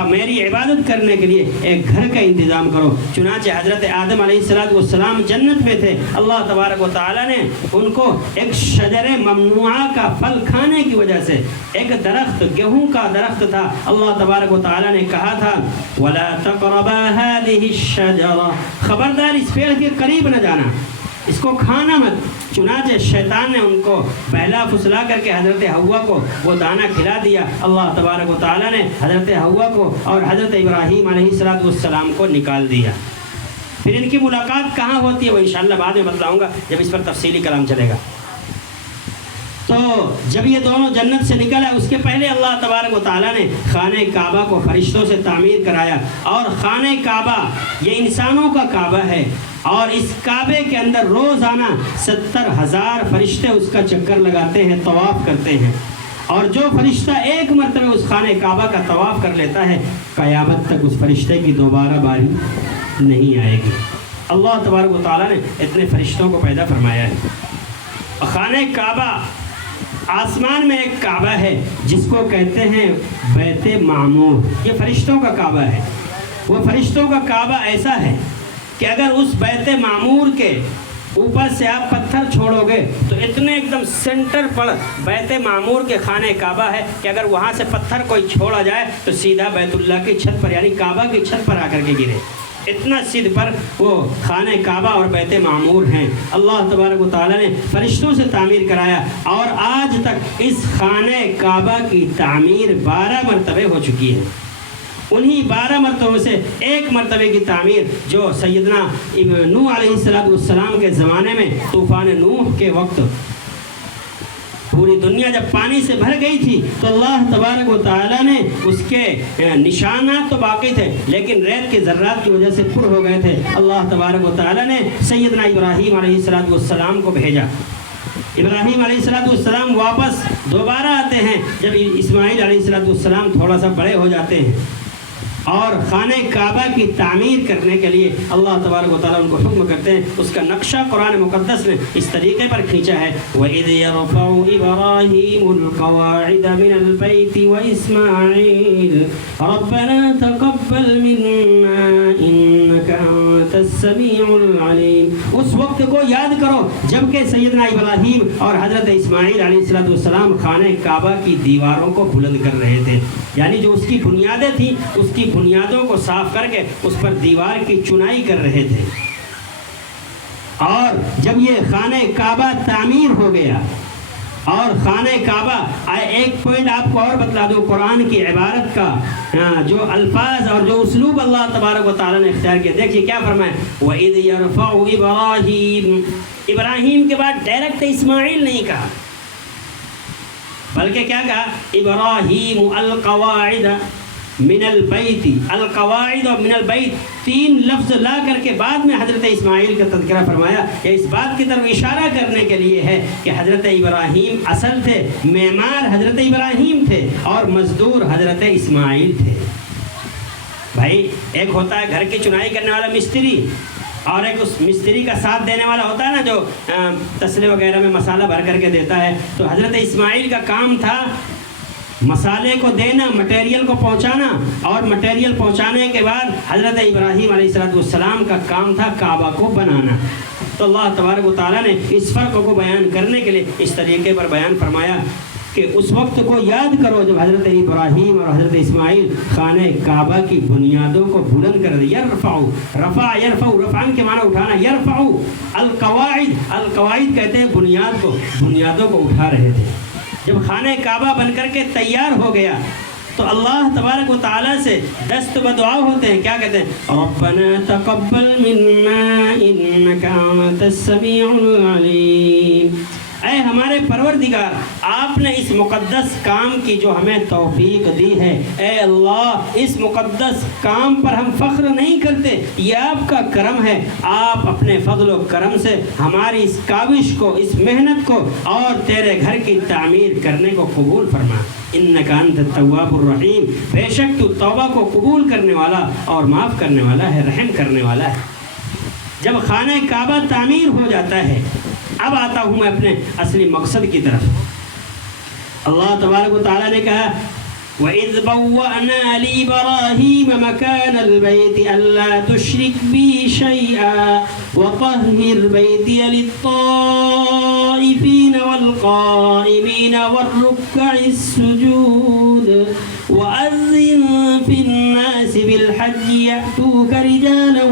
میری عبادت کرنے کے لیے ایک گھر کا انتظام کرو۔ چنانچہ حضرت آدم علیہ السلام جنت میں تھے، اللہ تبارک و تعالیٰ نے ان کو ایک شجر ممنوعہ کا پھل کھانے کی وجہ سے، ایک درخت گیہوں کا درخت تھا، اللہ تبارک و تعالیٰ نے کہا تھا وَلَا تَقْرَبَا هَذِهِ الشَّجَرَةَ، خبردار اس پیڑ کے قریب نہ جانا، اس کو کھانا مت۔ چنانچہ شیطان نے ان کو بہلا پھسلا کر کے حضرت حوا کو وہ دانہ کھلا دیا۔ اللہ تبارک و تعالیٰ نے حضرت حوا کو اور حضرت ابراہیم علیہ السلام کو نکال دیا۔ پھر ان کی ملاقات کہاں ہوتی ہے وہ انشاءاللہ بعد میں بتلاؤں گا جب اس پر تفصیلی کلام چلے گا۔ تو جب یہ دونوں جنت سے نکلا، اس کے پہلے اللہ تبارک و تعالیٰ نے خانہ کعبہ کو فرشتوں سے تعمیر کرایا، اور خانہ کعبہ یہ انسانوں کا کعبہ ہے، اور اس کعبے کے اندر روزانہ 70,000 فرشتے اس کا چکر لگاتے ہیں، طواف کرتے ہیں، اور جو فرشتہ ایک مرتبہ اس خانہ کعبہ کا طواف کر لیتا ہے قیامت تک اس فرشتے کی دوبارہ باری نہیں آئے گی۔ اللہ تبارک و تعالیٰ نے اتنے فرشتوں کو پیدا فرمایا ہے۔ خانہ کعبہ آسمان میں ایک کعبہ ہے جس کو کہتے ہیں بیت معمور، یہ فرشتوں کا کعبہ ہے۔ وہ فرشتوں کا کعبہ ایسا ہے کہ اگر اس بیت معمور کے اوپر سے آپ پتھر چھوڑو گے تو اتنے ایک دم سینٹر پر بیت معمور کے خانہ کعبہ ہے کہ اگر وہاں سے پتھر کوئی چھوڑا جائے تو سیدھا بیت اللہ کی چھت پر، یعنی کعبہ کی چھت پر آ کر کے گرے، اتنا سیدھ پر وہ خانہ کعبہ اور بیت معمور ہیں۔ اللہ تبارک و تعالیٰ نے فرشتوں سے تعمیر کرایا، اور آج تک اس خانہ کعبہ کی تعمیر 12 مرتبہ ہو چکی ہے۔ انہی 12 مرتبوں سے ایک مرتبہ کی تعمیر جو سیدنا نوح علیہ السلام کے زمانے میں طوفان نوح کے وقت پوری دنیا جب پانی سے بھر گئی تھی تو اللہ تبارک و تعالیٰ نے اس کے نشانات تو باقی تھے لیکن ریت کے ذرات کی وجہ سے پر ہو گئے تھے۔ اللہ تبارک و تعالیٰ نے سیدنا ابراہیم علیہ السلام کو بھیجا۔ ابراہیم علیہ السلام واپس دوبارہ آتے ہیں جب اسماعیل علیہ السلام تھوڑا سا بڑے ہو جاتے ہیں، اور خانہ کعبہ کی تعمیر کرنے کے لیے اللہ تبارک و تعالیٰ ان کو حکم کرتے ہیں. اس کا نقشہ قرآن مقدس نے اس طریقے پر کھینچا ہے وَإِذْ يَرْفَعُ إِبْرَاهِيمُ الْقَوَاعِدَ مِنَ الْبَيْتِ وَإِسْمَاعِيلُ رَبَّنَا تَقَبَّلْ مِنَّا إِنَّكَ أَنْتَ السَّمِيعُ الْعَلِيمُ. اس وقت کو یاد کرو جب کہ سیدنا ابراہیم اور حضرت اسماعیل علیہ السلام خانہ کعبہ کی دیواروں کو بلند کر رہے تھے. یعنی جو اس کی بنیادیں تھیں اس کی بنیادوں کو صاف کر کے اس پر دیوار کی چنائی کر رہے تھے. اور جب یہ خانہ کعبہ تعمیر ہو گیا اور خانہ کعبہ ایک پوائنٹ آپ کو اور بتلا دوں قرآن کی عبارت کا جو الفاظ اور جو اسلوب اللہ تبارک و تعالیٰ نے اختیار کیا. دیکھیے کیا فرمایا وَإِذْ يَرْفَعُ إِبْرَاهِيمُ. ابراہیم کے بعد ڈائریکٹ اسماعیل نہیں کہا بلکہ کیا کہا ابراہیم القواعد من البیت. القواعد اور من البیت تین لفظ لا کر کے بعد میں حضرت اسماعیل کا تذکرہ فرمایا. یہ اس بات کی طرف اشارہ کرنے کے لیے ہے کہ حضرت ابراہیم اصل تھے, معمار حضرت ابراہیم تھے اور مزدور حضرت اسماعیل تھے. بھائی ایک ہوتا ہے گھر کی چنائی کرنے والا مستری اور ایک اس مستری کا ساتھ دینے والا ہوتا ہے نا جو تسلے وغیرہ میں مسالہ بھر کر کے دیتا ہے. تو حضرت اسماعیل کا کام تھا مسالے کو دینا, مٹیریل کو پہنچانا, اور مٹیریل پہنچانے کے بعد حضرت ابراہیم علیہ السلام کا کام تھا کعبہ کو بنانا. تو اللہ تبارک و تعالیٰ نے اس فرق کو بیان کرنے کے لیے اس طریقے پر بیان فرمایا کہ اس وقت کو یاد کرو جب حضرت ابراہیم اور حضرت اسماعیل خانہ کعبہ کی بنیادوں کو بلند کر دیا. رفعن کے معنی اٹھانا, یرفعو القواعد. القواعد کہتے ہیں بنیاد کو, بنیادوں کو اٹھا رہے تھے. جب خانہ کعبہ بن کر کے تیار ہو گیا تو اللہ تبارک و تعالیٰ سے دست بدعا ہوتے ہیں. کیا کہتے ہیں ربنا تقبل منا انک انت السمیع العلیم. اے ہمارے پروردگار آپ نے اس مقدس کام کی جو ہمیں توفیق دی ہے, اے اللہ اس مقدس کام پر ہم فخر نہیں کرتے, یہ آپ کا کرم ہے. آپ اپنے فضل و کرم سے ہماری اس کاوش کو, اس محنت کو اور تیرے گھر کی تعمیر کرنے کو قبول فرما. انک انت التواب الرحیم. بے شک تو توبہ کو قبول کرنے والا اور معاف کرنے والا ہے, رحم کرنے والا ہے. جب خانہ کعبہ تعمیر ہو جاتا ہے, اب آتا ہوں میں اپنے اصلی مقصد کی طرف. اللہ تبارک و تعالیٰ نے کہا وَإِذْ بَوَّأْنَا لِإِبْرَاهِيمَ مَكَانَ الْبَيْتِ أَلَّا تُشْرِكْ بِي شَيْئًا وَطَهِّرْ بَيْتِيَ لِلطَّائِفِينَ وَالْقَائِمِينَ وَالرُّكَّعِ السُّجُودِ وَأَذِّن فِي النَّاسِ بِالْحَجِّ يَأْتُوكَ رِجَالًا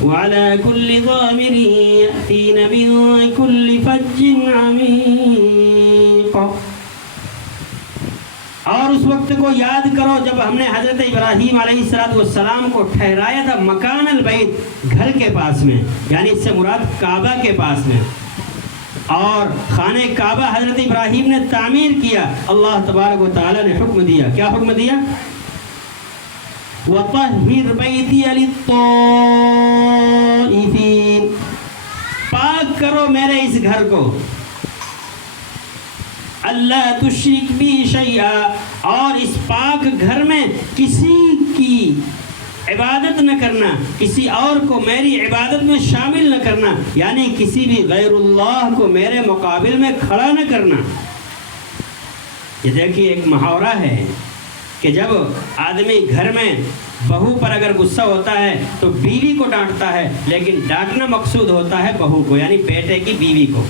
وعلى كل ضامر يأتين من كل فج عميق. اور اس وقت کو یاد کرو جب ہم نے حضرت ابراہیم علیہ السلام کو ٹھہرایا تھا مکان البیت, گھر کے پاس میں, یعنی اس سے مراد کعبہ کے پاس میں. اور خانہ کعبہ حضرت ابراہیم نے تعمیر کیا. اللہ تبارک و تعالیٰ نے حکم دیا. کیا حکم دیا؟ وَطَهِّرْ بَيْتِيَ لِلطَّائِفِينَ. پاک کرو میرے اس گھر کو. اللہ تشرک بی شیئا, اور اس پاک گھر میں کسی کی عبادت نہ کرنا, کسی اور کو میری عبادت میں شامل نہ کرنا, یعنی کسی بھی غیر اللہ کو میرے مقابل میں کھڑا نہ کرنا. یہ دیکھیے ایک محاورہ ہے کہ جب آدمی گھر میں بہو پر اگر غصہ ہوتا ہے تو بیوی کو ڈانٹتا ہے, لیکن ڈانٹنا مقصود ہوتا ہے بہو کو, یعنی بیٹے کی بیوی کو.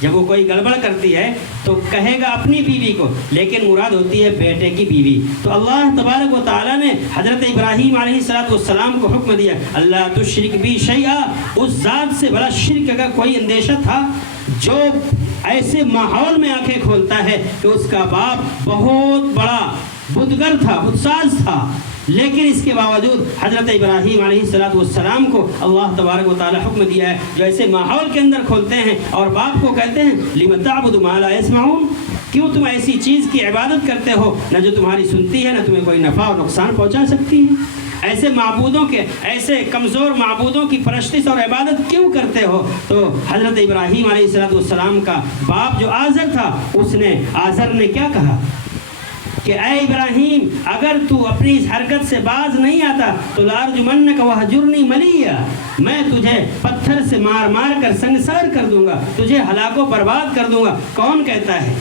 جب وہ کوئی گڑبڑ کرتی ہے تو کہے گا اپنی بیوی کو, لیکن مراد ہوتی ہے بیٹے کی بیوی. تو اللہ تبارک و تعالیٰ نے حضرت ابراہیم علیہ السلام کو حکم دیا اللہ تشرک بی شیئا. اس ذات سے بڑا شرک کا کوئی اندیشہ تھا جو ایسے ماحول میں آنکھیں کھولتا ہے کہ اس کا باپ بہت بڑا بتگر تھا, بتساز تھا, لیکن اس کے باوجود حضرت ابراہیم علیہ السلام کو اللہ تبارک و تعالیٰ حکم دیا ہے جو ایسے ماحول کے اندر کھولتے ہیں اور باپ کو کہتے ہیں لِمَ تَعْبُدُ مَا لَا يَسْمَعُونَ. کیوں تم ایسی چیز کی عبادت کرتے ہو نہ جو تمہاری سنتی ہے, نہ تمہیں کوئی نفع اور نقصان پہنچا سکتی ہے. ایسے معبودوں کے, ایسے کمزور معبودوں کی پرستش اور عبادت کیوں کرتے ہو؟ تو حضرت ابراہیم علیہ السلام کا باپ جو آزر تھا, اس نے, آزر نے کیا کہا کہ اے ابراہیم اگر تو اپنی اس حرکت سے باز نہیں آتا تو لارجمنک وہجرنی ملیہ، میں تجھے پتھر سے مار مار کر سنگسار کر دوں گا، تجھے ہلاک و برباد کر دوں گا۔ کون کہتا ہے؟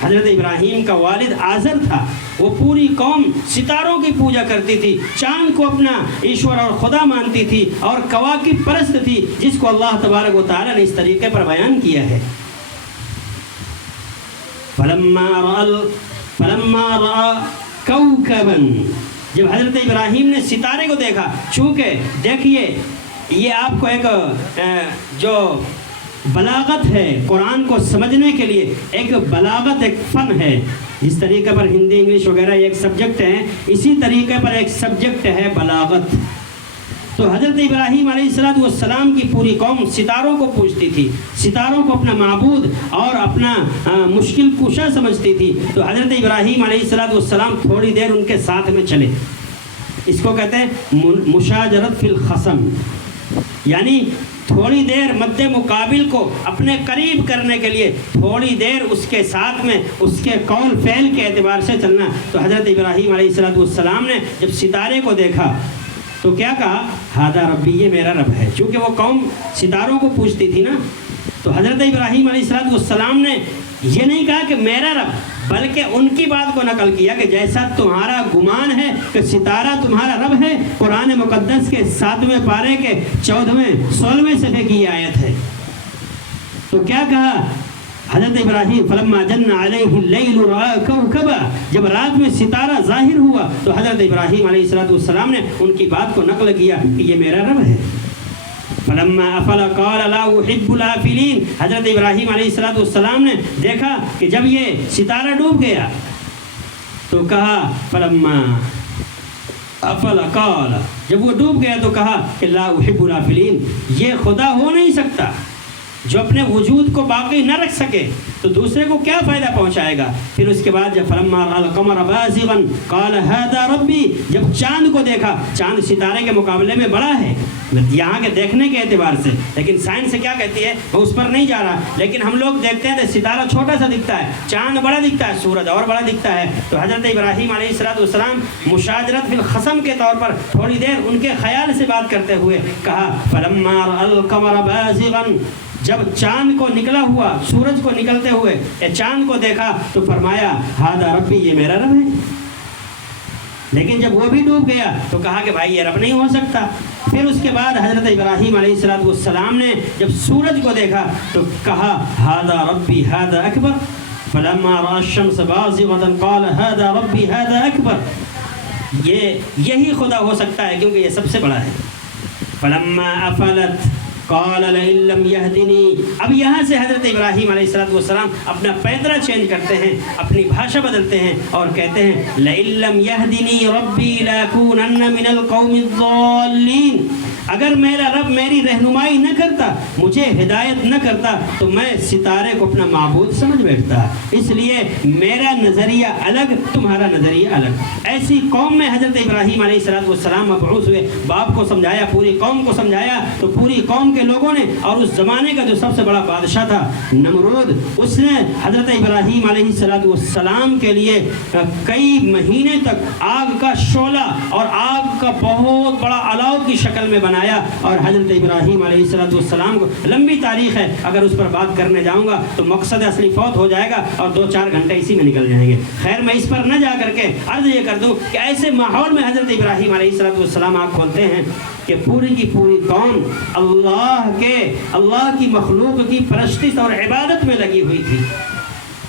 حضرت ابراہیم کا والد آزر تھا، وہ پوری قوم ستاروں کی پوجا کرتی تھی، چاند کو اپنا ایشور اور خدا مانتی تھی اور کواکب پرست تھی، جس کو اللہ تبارک و تعالیٰ نے اس طریقے پر بیان کیا ہے۔ فلما رأى کوكبا، جب حضرت ابراہیم نے ستارے کو دیکھا، چونکہ دیکھیے یہ آپ کو ایک جو بلاغت ہے قرآن کو سمجھنے کے لیے، ایک بلاغت ایک فن ہے، جس طریقے پر ہندی انگلش وغیرہ ایک سبجیکٹ ہے، اسی طریقے پر ایک سبجیکٹ ہے بلاغت۔ تو حضرت ابراہیم علیہ السلام کی پوری قوم ستاروں کو پوجتی تھی، ستاروں کو اپنا معبود اور اپنا مشکل کشا سمجھتی تھی۔ تو حضرت ابراہیم علیہ السلام تھوڑی دیر ان کے ساتھ میں چلے، اس کو کہتے ہیں مشاجرت فی الخصم، یعنی تھوڑی دیر مد مقابل کو اپنے قریب کرنے کے لیے تھوڑی دیر اس کے ساتھ میں اس کے قول فعل کے اعتبار سے چلنا۔ تو حضرت ابراہیم علیہ السلام نے جب ستارے کو دیکھا تو کیا کہا؟ ہذا ربی، یہ میرا رب ہے، چونکہ وہ قوم ستاروں کو پوجتی تھی نا۔ تو حضرت ابراہیم علیہ السلام نے یہ نہیں کہا کہ میرا رب، بلکہ ان کی بات کو نقل کیا کہ جیسا تمہارا گمان ہے کہ ستارہ تمہارا رب ہے، قرآن مقدس کے 7ویں پارے کے 14ویں 16ویں صفحے کی یہ آیت ہے۔ تو کیا کہا حضرت ابراہیم؟ فلما جن علیہ اللیل رأى کوكبا، جب رات میں ستارہ ظاہر ہوا تو حضرت ابراہیم علیہ السلام نے ان کی بات کو نقل کیا کہ یہ میرا رب ہے۔ فلما افل قال لا احب الافلین، حضرت ابراہیم علیہ السلام نے دیکھا کہ جب یہ ستارہ ڈوب گیا تو کہا فلما افل قال، جب وہ ڈوب گیا تو کہا کہ لا احب الافلین، یہ خدا ہو نہیں سکتا جو اپنے وجود کو باقی نہ رکھ سکے تو دوسرے کو کیا فائدہ پہنچائے گا۔ پھر اس کے بعد جب فلما رأى القمر بازغا قال هذا ربی، جب چاند کو دیکھا، چاند ستارے کے مقابلے میں بڑا ہے یہاں کے دیکھنے کے اعتبار سے، لیکن سائنس کیا کہتی ہے وہ اس پر نہیں جا رہا، لیکن ہم لوگ دیکھتے ہیں تو ستارہ چھوٹا سا دکھتا ہے، چاند بڑا دکھتا ہے، سورج اور بڑا دکھتا ہے۔ تو حضرت ابراہیم علیہ السلام مشاجرت فی الخصم کے طور پر تھوڑی دیر ان کے خیال سے بات کرتے ہوئے کہا فلما رأى القمر بازغا، جب چاند کو نکلا ہوا، سورج کو نکلتے ہوئے چاند کو دیکھا تو فرمایا ہذا ربی، یہ میرا رب ہے۔ لیکن جب وہ بھی ڈوب گیا تو کہا کہ بھائی یہ رب نہیں ہو سکتا۔ پھر اس کے بعد حضرت ابراہیم علیہ السلام نے جب سورج کو دیکھا تو کہا ہذا ربی ہذا اکبر، فلما رأى الشمس بازغة قال هذا ربی هذا اکبر، یہی خدا ہو سکتا ہے کیونکہ یہ سب سے بڑا ہے۔ فلما افلت قال لئن لم يهدني، اب یہاں سے حضرت ابراہیم علیہ السلام اپنا پیدرا چینج کرتے ہیں، اپنی بھاشا بدلتے ہیں اور کہتے ہیں لئن لم يهدني ربي لأكونن من القوم الضالين، اگر میرا رب میری رہنمائی نہ کرتا، مجھے ہدایت نہ کرتا تو میں ستارے کو اپنا معبود سمجھ بیٹھتا، اس لیے میرا نظریہ الگ، تمہارا نظریہ الگ۔ ایسی قوم میں حضرت ابراہیم علیہ السلام مبعوث ہوئے، باپ کو سمجھایا، پوری قوم کو سمجھایا، تو پوری قوم کے لوگوں نے، اور اس زمانے کا جو سب سے بڑا بادشاہ تھا نمرود، اس نے حضرت ابراہیم علیہ السلام کے لیے کئی مہینے تک آگ کا شعلہ اور آگ کا بہت بڑا الاؤ کی شکل میں بنایا، اور حضرت ابراہیم علیہ السلام کو لمبی تاریخ ہے، اگر اس پر بات کرنے جاؤں گا تو مقصد اصلی فوت ہو جائے گا اور 2-4 گھنٹے اسی میں نکل جائیں گے۔ خیر میں اس پر نہ جا کر کے عرض یہ کر دوں کہ ایسے ماحول میں حضرت ابراہیم علیہ السلام آنکھ کھولتے ہیں کہ پوری کی پوری قوم اللہ کی مخلوق کی پرستش اور عبادت میں لگی ہوئی تھی،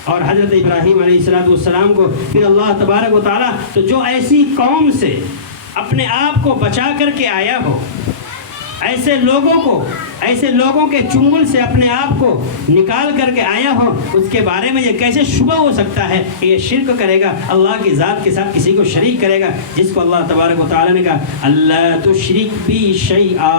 اور حضرت ابراہیم علیہ السلام کو پھر اللہ تبارک و تعالیٰ، تو جو ایسی قوم سے اپنے آپ کو بچا کر کے آیا ہو، ایسے لوگوں کے چنگل سے اپنے آپ کو نکال کر کے آیا ہو، اس کے بارے میں یہ کیسے شبہ ہو سکتا ہے کہ یہ شرک کرے گا، اللہ کی ذات کے ساتھ کسی کو شریک کرے گا، جس کو اللہ تبارک و تعالیٰ نے کہا اللہ تشرک بی شیئا،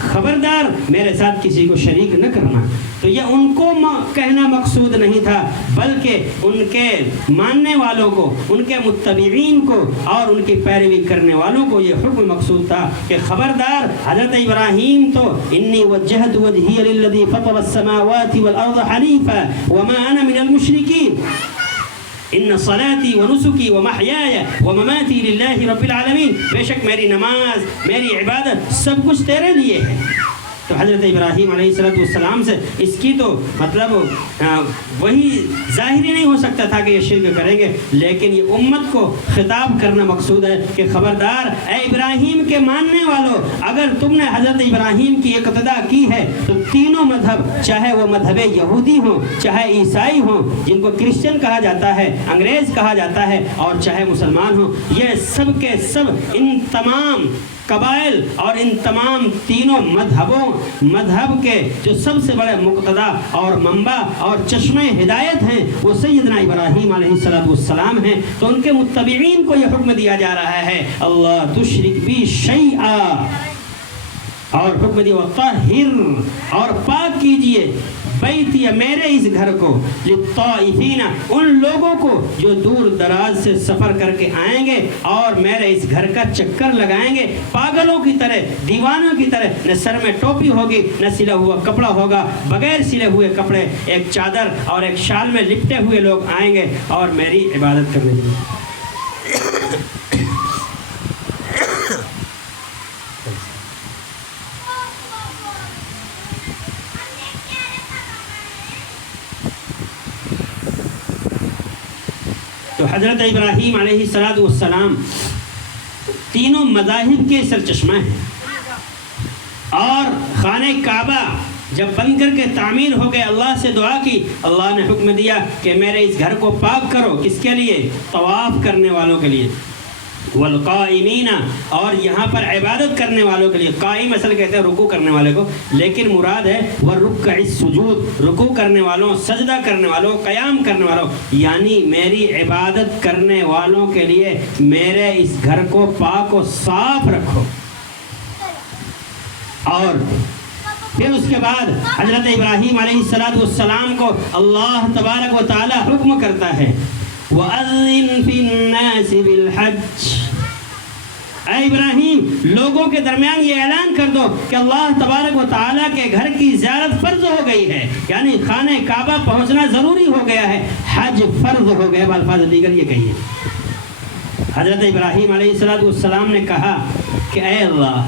خبردار میرے ساتھ کسی کو شریک نہ کرنا۔ تو یہ ان کو کہنا مقصود نہیں تھا، بلکہ ان کے ماننے والوں کو، ان کے متبعین کو اور ان کی پیروی کرنے والوں کو یہ حکم مقصود تھا کہ خبردار حضرت ابراہیم تو انی وجہت وجہی للذی فطر السماوات والارض حنیفا وما انا من المشرکین، ان صلاتی و نسکی و محیای و مماتی للہ رب العالمین، بے شک میری نماز، میری عبادت سب کچھ تیرے لیے ہے۔ تو حضرت ابراہیم علیہ السلام سے اس کی تو مطلب وہی ظاہر ہی نہیں ہو سکتا تھا کہ یہ شرک کریں گے، لیکن یہ امت کو خطاب کرنا مقصود ہے کہ خبردار اے ابراہیم کے ماننے والوں، اگر تم نے حضرت ابراہیم کی اقتداء کی ہے تو تینوں مذہب، چاہے وہ مذہب یہودی ہوں، چاہے عیسائی ہوں جن کو کرسچن کہا جاتا ہے، انگریز کہا جاتا ہے، اور چاہے مسلمان ہوں، یہ سب کے سب ان تمام قبائل اور ان تمام تینوں مذہب کے جو سب سے بڑے مقتدا اور منبع اور چشمہ ہدایت ہیں وہ سیدنا ابراہیم علیہ السلام ہیں۔ تو ان کے متبعین کو یہ حکم دیا جا رہا ہے اللہ تشرک بی شیئا، اور حکم دیا وطہر، اور پاک کیجئے بیتی، میرے اس گھر کو، للطائفین، ان لوگوں کو جو دور دراز سے سفر کر کے آئیں گے اور میرے اس گھر کا چکر لگائیں گے، پاگلوں کی طرح، دیوانوں کی طرح، نہ سر میں ٹوپی ہوگی، نہ سلا ہوا کپڑا ہوگا، بغیر سلے ہوئے کپڑے، ایک چادر اور ایک شال میں لپٹے ہوئے لوگ آئیں گے اور میری عبادت کرنے کے لیے۔ تو حضرت ابراہیم علیہ السلام تینوں مذاہب کے سرچشمہ ہیں، اور خانہ کعبہ جب بن کر کے تعمیر ہو گئے، اللہ سے دعا کی، اللہ نے حکم دیا کہ میرے اس گھر کو پاک کرو، کس کے لیے؟ طواف کرنے والوں کے لیے، والقائمین، اور یہاں پر عبادت کرنے والوں کے لیے۔ قائم اصل کہتے ہیں رکوع کرنے والے کو، لیکن مراد ہے والرکع السجود، رکوع کرنے والوں، سجدہ کرنے والوں، قیام کرنے والوں، یعنی میری عبادت کرنے والوں کے لیے میرے اس گھر کو پاک و صاف رکھو۔ اور پھر اس کے بعد حضرت ابراہیم علیہ السلام کو اللہ تبارک و تعالی حکم کرتا ہے وَأَذِّن فِي النَّاسِ بِالْحَجِّ، اے ابراہیم لوگوں کے درمیان یہ اعلان کر دو کہ اللہ تبارک و تعالیٰ کے گھر کی زیارت فرض ہو گئی ہے، یعنی خانہ کعبہ پہنچنا ضروری ہو گیا ہے، حج فرض ہو گیا، بالفاظ دیگر یہ کہیے۔ حضرت ابراہیم علیہ السلام نے کہا کہ اے اللہ،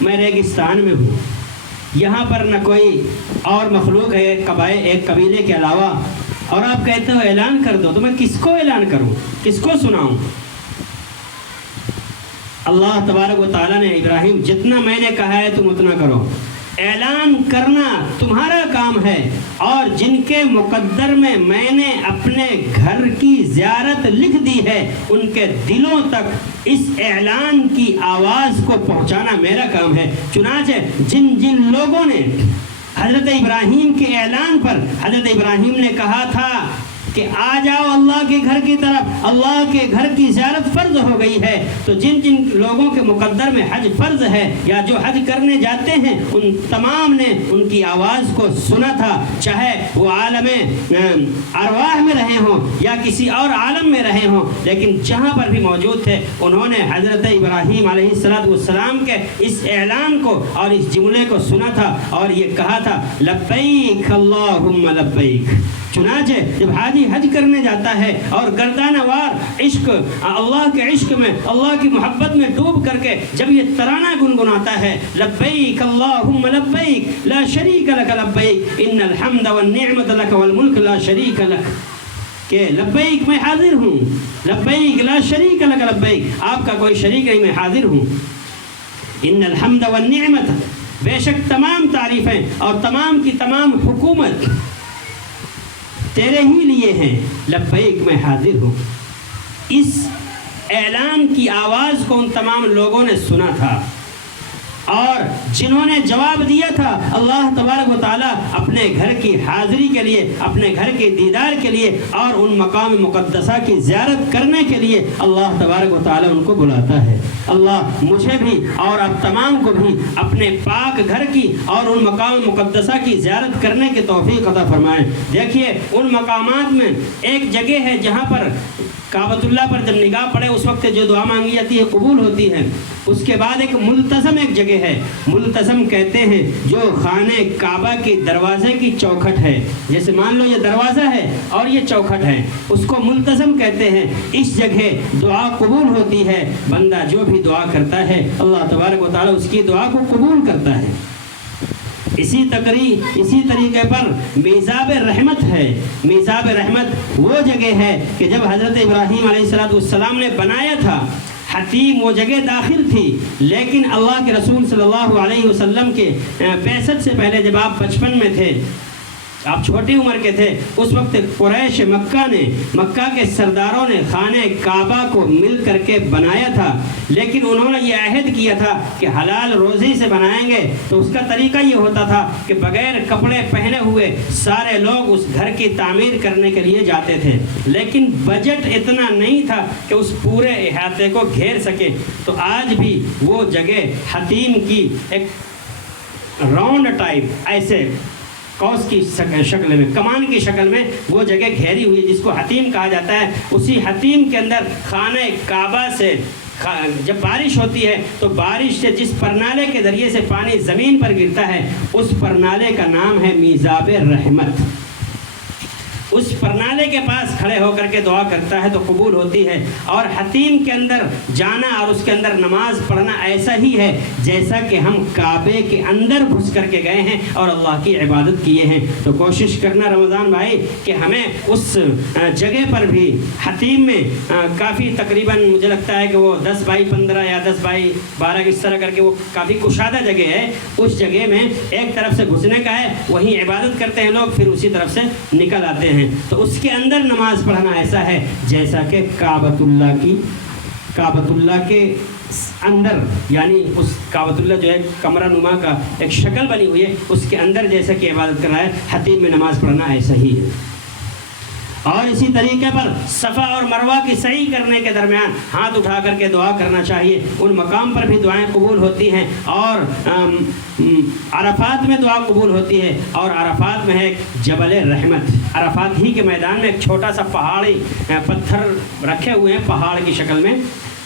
میں ریگستان میں ہوں، یہاں پر نہ کوئی اور مخلوق ہے ایک قبیلے کے علاوہ، اور آپ کہتے ہو اعلان کر دو، تو میں کس کو اعلان کروں، کس کو سناؤں؟ اللہ تبارک و تعالیٰ نے ابراہیم جتنا میں نے کہا ہے تم اتنا کرو، اعلان کرنا تمہارا کام ہے، اور جن کے مقدر میں نے اپنے گھر کی زیارت لکھ دی ہے ان کے دلوں تک اس اعلان کی آواز کو پہنچانا میرا کام ہے۔ چنانچہ جن لوگوں نے حضرت ابراہیم کے اعلان پر، حضرت ابراہیم نے کہا تھا کہ آ جاؤ اللہ کے گھر کی طرف، اللہ کے گھر کی زیارت فرض ہو گئی ہے، تو جن لوگوں کے مقدر میں حج فرض ہے یا جو حج کرنے جاتے ہیں ان تمام نے ان کی آواز کو سنا تھا، چاہے وہ عالم ارواح میں رہے ہوں یا کسی اور عالم میں رہے ہوں، لیکن جہاں پر بھی موجود تھے انہوں نے حضرت ابراہیم علیہ السلام کے اس اعلان کو اور اس جملے کو سنا تھا، اور یہ کہا تھا لبیک اللہم لبیک۔ چنانچہ جب حاجی حج کرنے جاتا ہے اور گردانہ وار عشق، اللہ کے عشق میں، اللہ کی محبت میں ڈوب کر کے جب یہ ترانہ گنگناتا ہے لبیک اللہم لبیک لا شریک لک لبیک ان الحمد والنعمت لک والملک لا شریک لک، کہ لبیک میں حاضر ہوں، لبیک لا شریک لک لبیک، آپ کا کوئی شریک نہیں، میں حاضر ہوں، ان الحمد والنعمت، بے شک تمام تعریفیں اور تمام کی تمام حکومت تیرے ہی لیے ہیں، لبیک میں حاضر ہوں۔ اس اعلان کی آواز کو ان تمام لوگوں نے سنا تھا، اور جنہوں نے جواب دیا تھا اللہ تبارک و تعالیٰ اپنے گھر کی حاضری کے لیے، اپنے گھر کے دیدار کے لیے اور ان مقام مقدسہ کی زیارت کرنے کے لیے اللہ تبارک و تعالیٰ ان کو بلاتا ہے۔ اللہ مجھے بھی اور آپ تمام کو بھی اپنے پاک گھر کی اور ان مقام مقدسہ کی زیارت کرنے کی توفیق عطا فرمائے۔ دیکھیے ان مقامات میں ایک جگہ ہے جہاں پر کعبۃ اللہ پر جب نگاہ پڑے اس وقت جو دعا مانگی جاتی ہے قبول ہوتی ہے۔ اس کے بعد ایک ملتزم ایک جگہ ہے، ملتزم کہتے ہیں جو خانہ کعبہ کے دروازے کی چوکھٹ ہے، جیسے مان لو یہ دروازہ ہے اور یہ چوکھٹ ہے، اس کو ملتزم کہتے ہیں۔ اس جگہ دعا قبول ہوتی ہے، بندہ جو بھی دعا کرتا ہے اللہ تبارک و تعالیٰ اس کی دعا کو قبول کرتا ہے۔ اسی طریقے پر میزاب رحمت ہے۔ میزاب رحمت وہ جگہ ہے کہ جب حضرت ابراہیم علیہ السلام نے بنایا تھا، حتیم وہ جگہ داخل تھی، لیکن اللہ کے رسول صلی اللہ علیہ وسلم کے بعثت سے پہلے جب آپ بچپن میں تھے، آپ چھوٹی عمر کے تھے، اس وقت قریش مکہ کے سرداروں نے خانہ کعبہ کو مل کر کے بنایا تھا، لیکن انہوں نے یہ عہد کیا تھا کہ حلال روزی سے بنائیں گے۔ تو اس کا طریقہ یہ ہوتا تھا کہ بغیر کپڑے پہنے ہوئے سارے لوگ اس گھر کی تعمیر کرنے کے لیے جاتے تھے، لیکن بجٹ اتنا نہیں تھا کہ اس پورے احاطے کو گھیر سکے۔ تو آج بھی وہ جگہ حتیم کی ایک راؤنڈ ٹائپ ایسے قوس کی شکل میں، کمان کی شکل میں وہ جگہ گھیری ہوئی جس کو حتیم کہا جاتا ہے۔ اسی حتیم کے اندر خانہ کعبہ سے جب بارش ہوتی ہے تو بارش سے جس پرنالے کے ذریعے سے پانی زمین پر گرتا ہے اس پرنالے کا نام ہے میزاب رحمت۔ اس پرنالے کے پاس کھڑے ہو کر کے دعا کرتا ہے تو قبول ہوتی ہے۔ اور حتیم کے اندر جانا اور اس کے اندر نماز پڑھنا ایسا ہی ہے جیسا کہ ہم کعبے کے اندر گھس کر کے گئے ہیں اور اللہ کی عبادت کیے ہیں۔ تو کوشش کرنا رمضان بھائی کہ ہمیں اس جگہ پر بھی حتیم میں کافی تقریباً مجھے لگتا ہے کہ وہ 10x15 یا 10x12 اس طرح کر کے وہ کافی کشادہ جگہ ہے، اس جگہ میں ایک طرف سے گھسنے کا ہے، وہیں عبادت کرتے ہیں لوگ، پھر اسی طرف سے نکل آتے ہیں۔ تو اس کے اندر نماز پڑھنا ایسا ہے جیسا کہ کعبۃ اللہ کے اندر، یعنی اس کعبۃ اللہ جو ہے کمرہ نما کا ایک شکل بنی ہوئی ہے، اس کے اندر جیسا کہ عبادت کر رہا ہے حتیم میں نماز پڑھنا ایسا ہی ہے۔ اور اسی طریقے پر صفا اور مروہ کی سعی کرنے کے درمیان ہاتھ اٹھا کر کے دعا کرنا چاہیے، ان مقام پر بھی دعائیں قبول ہوتی ہیں۔ اور عرفات میں دعا قبول ہوتی ہے، اور عرفات میں ہے جبل رحمت۔ عرفات ہی کے میدان میں ایک چھوٹا سا پہاڑی پتھر رکھے ہوئے ہیں پہاڑ کی شکل میں،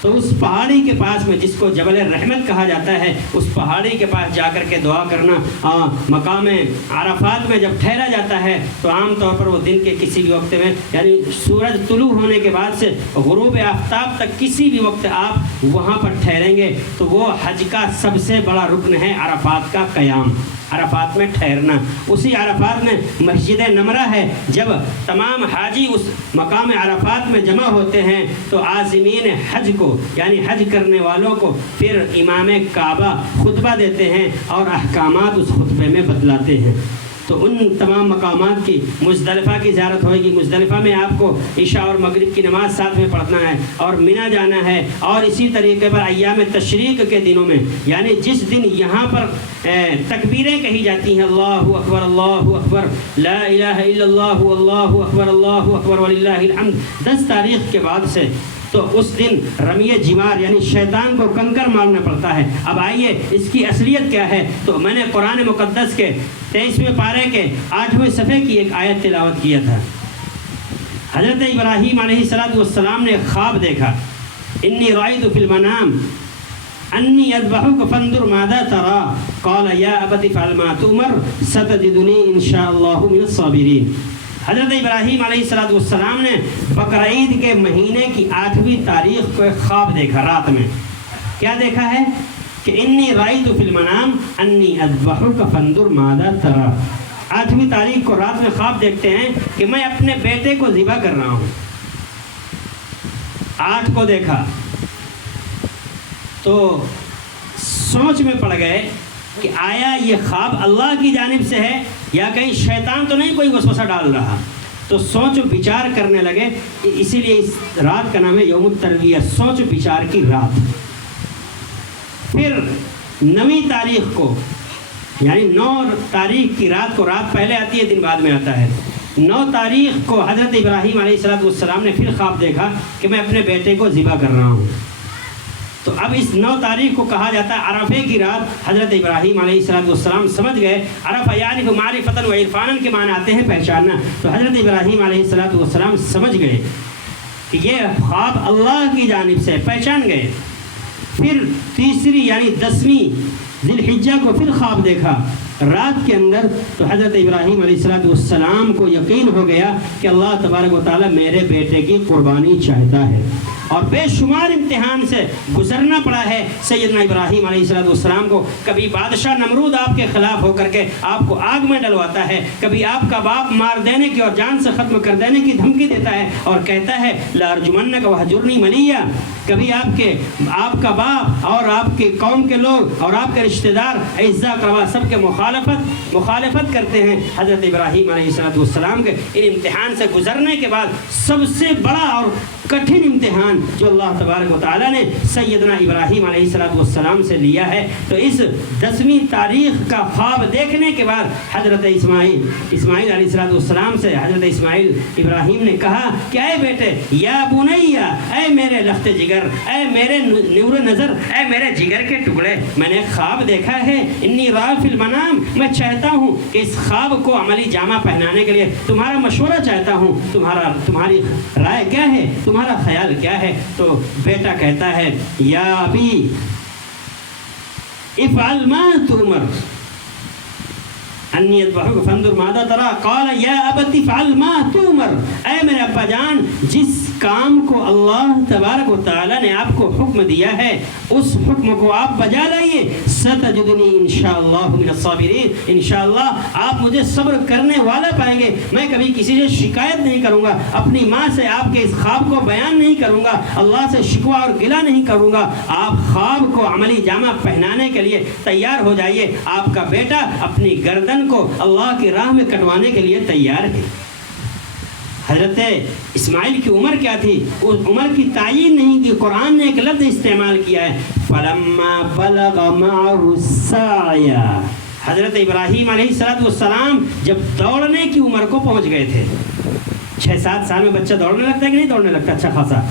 تو اس پہاڑی کے پاس میں جس کو جبل رحمت کہا جاتا ہے، اس پہاڑی کے پاس جا کر کے دعا کرنا۔ مقام عرفات میں جب ٹھہرا جاتا ہے تو عام طور پر وہ دن کے کسی بھی وقت میں، یعنی سورج طلوع ہونے کے بعد سے غروب آفتاب تک کسی بھی وقت آپ وہاں پر ٹھہریں گے تو وہ حج کا سب سے بڑا رکن ہے عرفات کا قیام، عرفات میں ٹھہرنا۔ اسی عرفات میں مسجد نمرہ ہے، جب تمام حاجی اس مقام عرفات میں جمع ہوتے ہیں تو عازمین حج کو، یعنی حج کرنے والوں کو، پھر امام کعبہ خطبہ دیتے ہیں اور احکامات اس خطبے میں بتلاتے ہیں۔ تو ان تمام مقامات کی مزدلفہ کی زیارت ہوئے گی۔ مزدلفہ میں آپ کو عشاء اور مغرب کی نماز ساتھ میں پڑھنا ہے اور مینا جانا ہے۔ اور اسی طریقے پر ایام تشریق کے دنوں میں، یعنی جس دن یہاں پر تکبیریں کہی جاتی ہیں، اللہ اکبر لا الہ الا اللہ اللہ اکبر وللہ الحمد 10 تاریخ کے بعد سے، تو اس دن رمی جمار یعنی شیطان کو کنکر مارنا پڑتا ہے۔ اب آئیے اس کی اصلیت کیا ہے، تو میں نے قرآن مقدس کے 23ویں پارے کے 8ویں صفحے کی ایک آیت تلاوت کیا تھا۔ حضرت ابراہیم علیہ السلام نے خواب دیکھا، انی رأیت فی المنام انی اذبحک فانظر ماذا تری قال یا ابت افعل ما تؤمر ستجدنی ان شاء اللہ من الصابرین۔ حضرت ابراہیم علیہ السلام نے بقرعید کے مہینے کی 8ویں تاریخ کو ایک خواب دیکھا، رات میں کیا دیکھا ہے کہ انی رأیت فی المنام انی اذبحک فانظر ماذا تری۔ 8ویں تاریخ کو رات میں خواب دیکھتے ہیں کہ میں اپنے بیٹے کو ذبح کر رہا ہوں۔ 8 کو دیکھا تو سوچ میں پڑ گئے کہ آیا یہ خواب اللہ کی جانب سے ہے یا کہیں شیطان تو نہیں کوئی وسوسہ ڈال رہا۔ تو سوچ و بچار کرنے لگے، اسی لیے اس رات کا نام ہے یوم الترویہ، سوچ و بچار کی رات۔ پھر 9ویں تاریخ کو، یعنی 9 تاریخ کی رات کو، رات پہلے آتی ہے دن بعد میں آتا ہے، 9 تاریخ کو حضرت ابراہیم علیہ السلام نے پھر خواب دیکھا کہ میں اپنے بیٹے کو ذبح کر رہا ہوں۔ تو اب اس 9 تاریخ کو کہا جاتا ہے عرفے کی رات۔ حضرت ابراہیم علیہ السلام سمجھ گئے، عرفہ یعنی معرفتاً و عرفاناً کے معنی آتے ہیں پہچاننا۔ تو حضرت ابراہیم علیہ السلام سمجھ گئے کہ یہ خواب اللہ کی جانب سے، پہچان گئے۔ پھر تیسری یعنی 10ویں ذی الحجہ کو پھر خواب دیکھا رات کے اندر، تو حضرت ابراہیم علیہ السلام کو یقین ہو گیا کہ اللہ تبارک و تعالیٰ میرے بیٹے کی قربانی چاہتا ہے، اور بے شمار امتحان سے گزرنا پڑا ہے سیدنا ابراہیم علیہ السلام کو۔ کبھی بادشاہ نمرود آپ کے خلاف ہو کر کے آپ کو آگ میں ڈلواتا ہے، کبھی آپ کا باپ مار دینے کی اور جان سے ختم کر دینے کی دھمکی دیتا ہے اور کہتا ہے لارجمنک وہجرنی ملیہ، کبھی آپ کا باپ اور آپ کے قوم کے لوگ اور آپ کے رشتہ دار اعزاء اقربا سب کے مخالفت کرتے ہیں حضرت ابراہیم علیہ السلام کے۔ ان امتحان سے گزرنے کے بعد سب سے بڑا اور کٹھن امتحان جو اللہ تبارک و تعالیٰ نے سیدنا ابراہیم علیہ السلام سے لیا ہے، تو اس 10ویں تاریخ کا خواب دیکھنے کے بعد حضرت اسماعیل علیہ السلام سے حضرت اسماعیل ابراہیم نے کہا کہ اے بیٹے، یا بنیا، اے میرے لخت جگر، اے میرے نور نظر، اے میرے جگر کے ٹکڑے، میں نے خواب دیکھا ہے، انی رأى فی المنام، میں چاہتا ہوں کہ اس خواب کو عملی جامہ پہنانے کے لیے تمہارا مشورہ چاہتا ہوں، تمہاری رائے کیا ہے، تمہارا خیال کیا ہے؟ تو بیٹا کہتا ہے یا ابی افعل ما تؤمر انی اذبحک فانظر ماذا تری، قال یا ابت افعل ما تؤمر، اے میرے ابا جان، جس کام کو اللہ تبارک و تعالیٰ نے آپ کو حکم دیا ہے اس حکم کو آپ بجا لائیے، ستجدنی انشاءاللہ من الصابرین، انشاءاللہ آپ مجھے صبر کرنے والا پائیں گے، میں کبھی کسی سے شکایت نہیں کروں گا، اپنی ماں سے آپ کے اس خواب کو بیان نہیں کروں گا، اللہ سے شکوہ اور گلہ نہیں کروں گا، آپ خواب کو عملی جامہ پہنانے کے لیے تیار ہو جائیے، آپ کا بیٹا اپنی گردن کو اللہ کی راہ میں کٹوانے کے لیے تیار ہے۔ حضرت اسماعیل کی عمر کیا تھی؟ اس عمر کی تعین نہیں کی، قرآن نے ایک لفظ استعمال کیا ہے فَلَمَّا بَلَغَ مَعَهُ السَّعْيَ، حضرت ابراہیم علیہ السلام جب دوڑنے کی عمر کو پہنچ گئے تھے، 6-7 سال میں بچہ دوڑنے لگتا ہے کہ نہیں دوڑنے لگتا اچھا خاصا،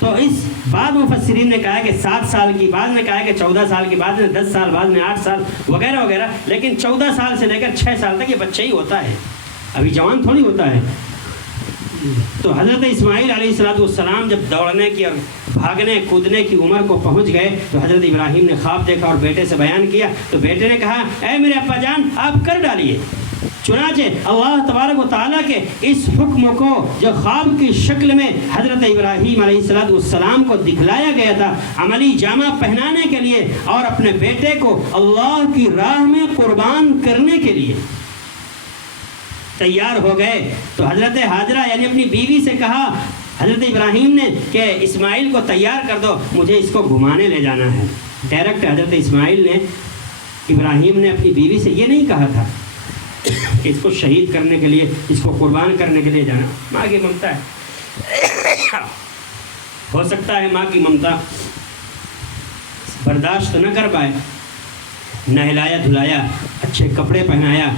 تو اس بعد مفسرین نے کہا کہ 7 سال کی، بعد نے کہا کہ 14 سال کی، بعد نے 10 سال، بعد نے 8 سال وغیرہ وغیرہ، لیکن 14 سال سے لے کر 6 سال تک یہ بچہ ہی ہوتا ہے، ابھی جوان تھوڑی ہوتا ہے۔ تو حضرت اسماعیل علیہ السلام جب دوڑنے کی اور بھاگنے کودنے کی عمر کو پہنچ گئے تو حضرت ابراہیم نے خواب دیکھا اور بیٹے سے بیان کیا، تو بیٹے نے کہا اے میرے ابا جان آپ کر ڈالیے۔ چنانچہ اللہ تبارک و تعالیٰ کے اس حکم کو جو خواب کی شکل میں حضرت ابراہیم علیہ السلام کو دکھلایا گیا تھا، عملی جامہ پہنانے کے لیے اور اپنے بیٹے کو اللہ کی راہ میں قربان کرنے کے لیے تیار ہو گئے، تو حضرت ہاجرہ یعنی اپنی بیوی سے کہا حضرت ابراہیم نے کہ اسماعیل کو تیار کر دو، مجھے اس کو گھمانے لے جانا ہے۔ ڈائریکٹ حضرت اسماعیل نے ابراہیم نے اپنی بیوی سے یہ نہیں کہا تھا کہ اس کو شہید کرنے کے لیے، اس کو قربان کرنے کے لیے جانا، ماں کی ممتا ہے، ہو سکتا ہے ماں کی ممتا برداشت نہ کر پائے، نہلایا دھلایا، اچھے کپڑے پہنایا،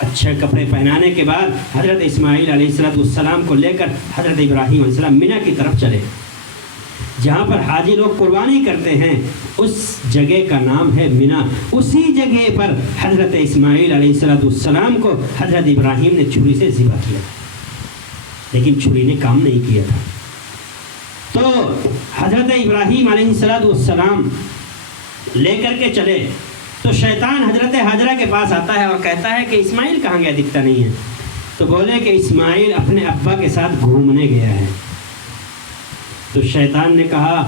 اچھے کپڑے پہنانے کے بعد حضرت اسماعیل علیہ السلام کو لے کر حضرت ابراہیم علیہ السلام منی کی طرف چلے، جہاں پر حاجی لوگ قربانی کرتے ہیں اس جگہ کا نام ہے منی۔ اسی جگہ پر حضرت اسماعیل علیہ السلام کو حضرت ابراہیم نے چھری سے ذبح کیا، لیکن چھری نے کام نہیں کیا تھا۔ تو حضرت ابراہیم علیہ السلام لے کر کے چلے تو شیطان حضرت ہاجرہ کے پاس آتا ہے اور کہتا ہے کہ اسماعیل کہاں گیا، دکھتا نہیں ہے، تو بولے کہ اسماعیل اپنے ابا کے ساتھ گھومنے گیا ہے۔ تو شیطان نے کہا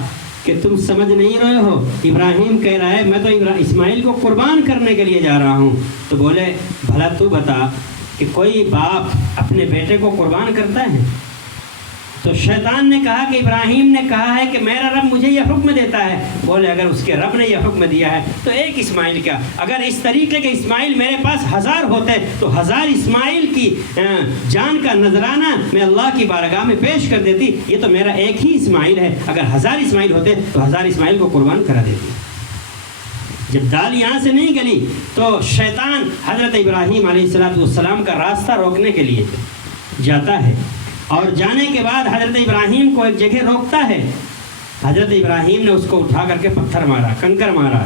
کہ تم سمجھ نہیں رہے ہو، ابراہیم کہہ رہا ہے میں تو اسماعیل کو قربان کرنے کے لیے جا رہا ہوں۔ تو بولے بھلا تو بتا کہ کوئی باپ اپنے بیٹے کو قربان کرتا ہے؟ تو شیطان نے کہا کہ ابراہیم نے کہا ہے کہ میرا رب مجھے یہ حکم دیتا ہے۔ بولے اگر اس کے رب نے یہ حکم دیا ہے تو ایک اسماعیل کیا، اگر اس طریقے کے اسماعیل میرے پاس 1000 ہوتے تو 1000 اسماعیل کی جان کا نذرانہ میں اللہ کی بارگاہ میں پیش کر دیتی، یہ تو میرا ایک ہی اسماعیل ہے، اگر 1000 اسماعیل ہوتے تو 1000 اسماعیل کو قربان کرا دیتی۔ جب دال یہاں سے نہیں گلی تو شیطان حضرت ابراہیم علیہ السلام کا راستہ روکنے کے لیے جاتا ہے، اور جانے کے بعد حضرت ابراہیم کو ایک جگہ روکتا ہے۔ حضرت ابراہیم نے اس کو اٹھا کر کے پتھر مارا، کنکر مارا،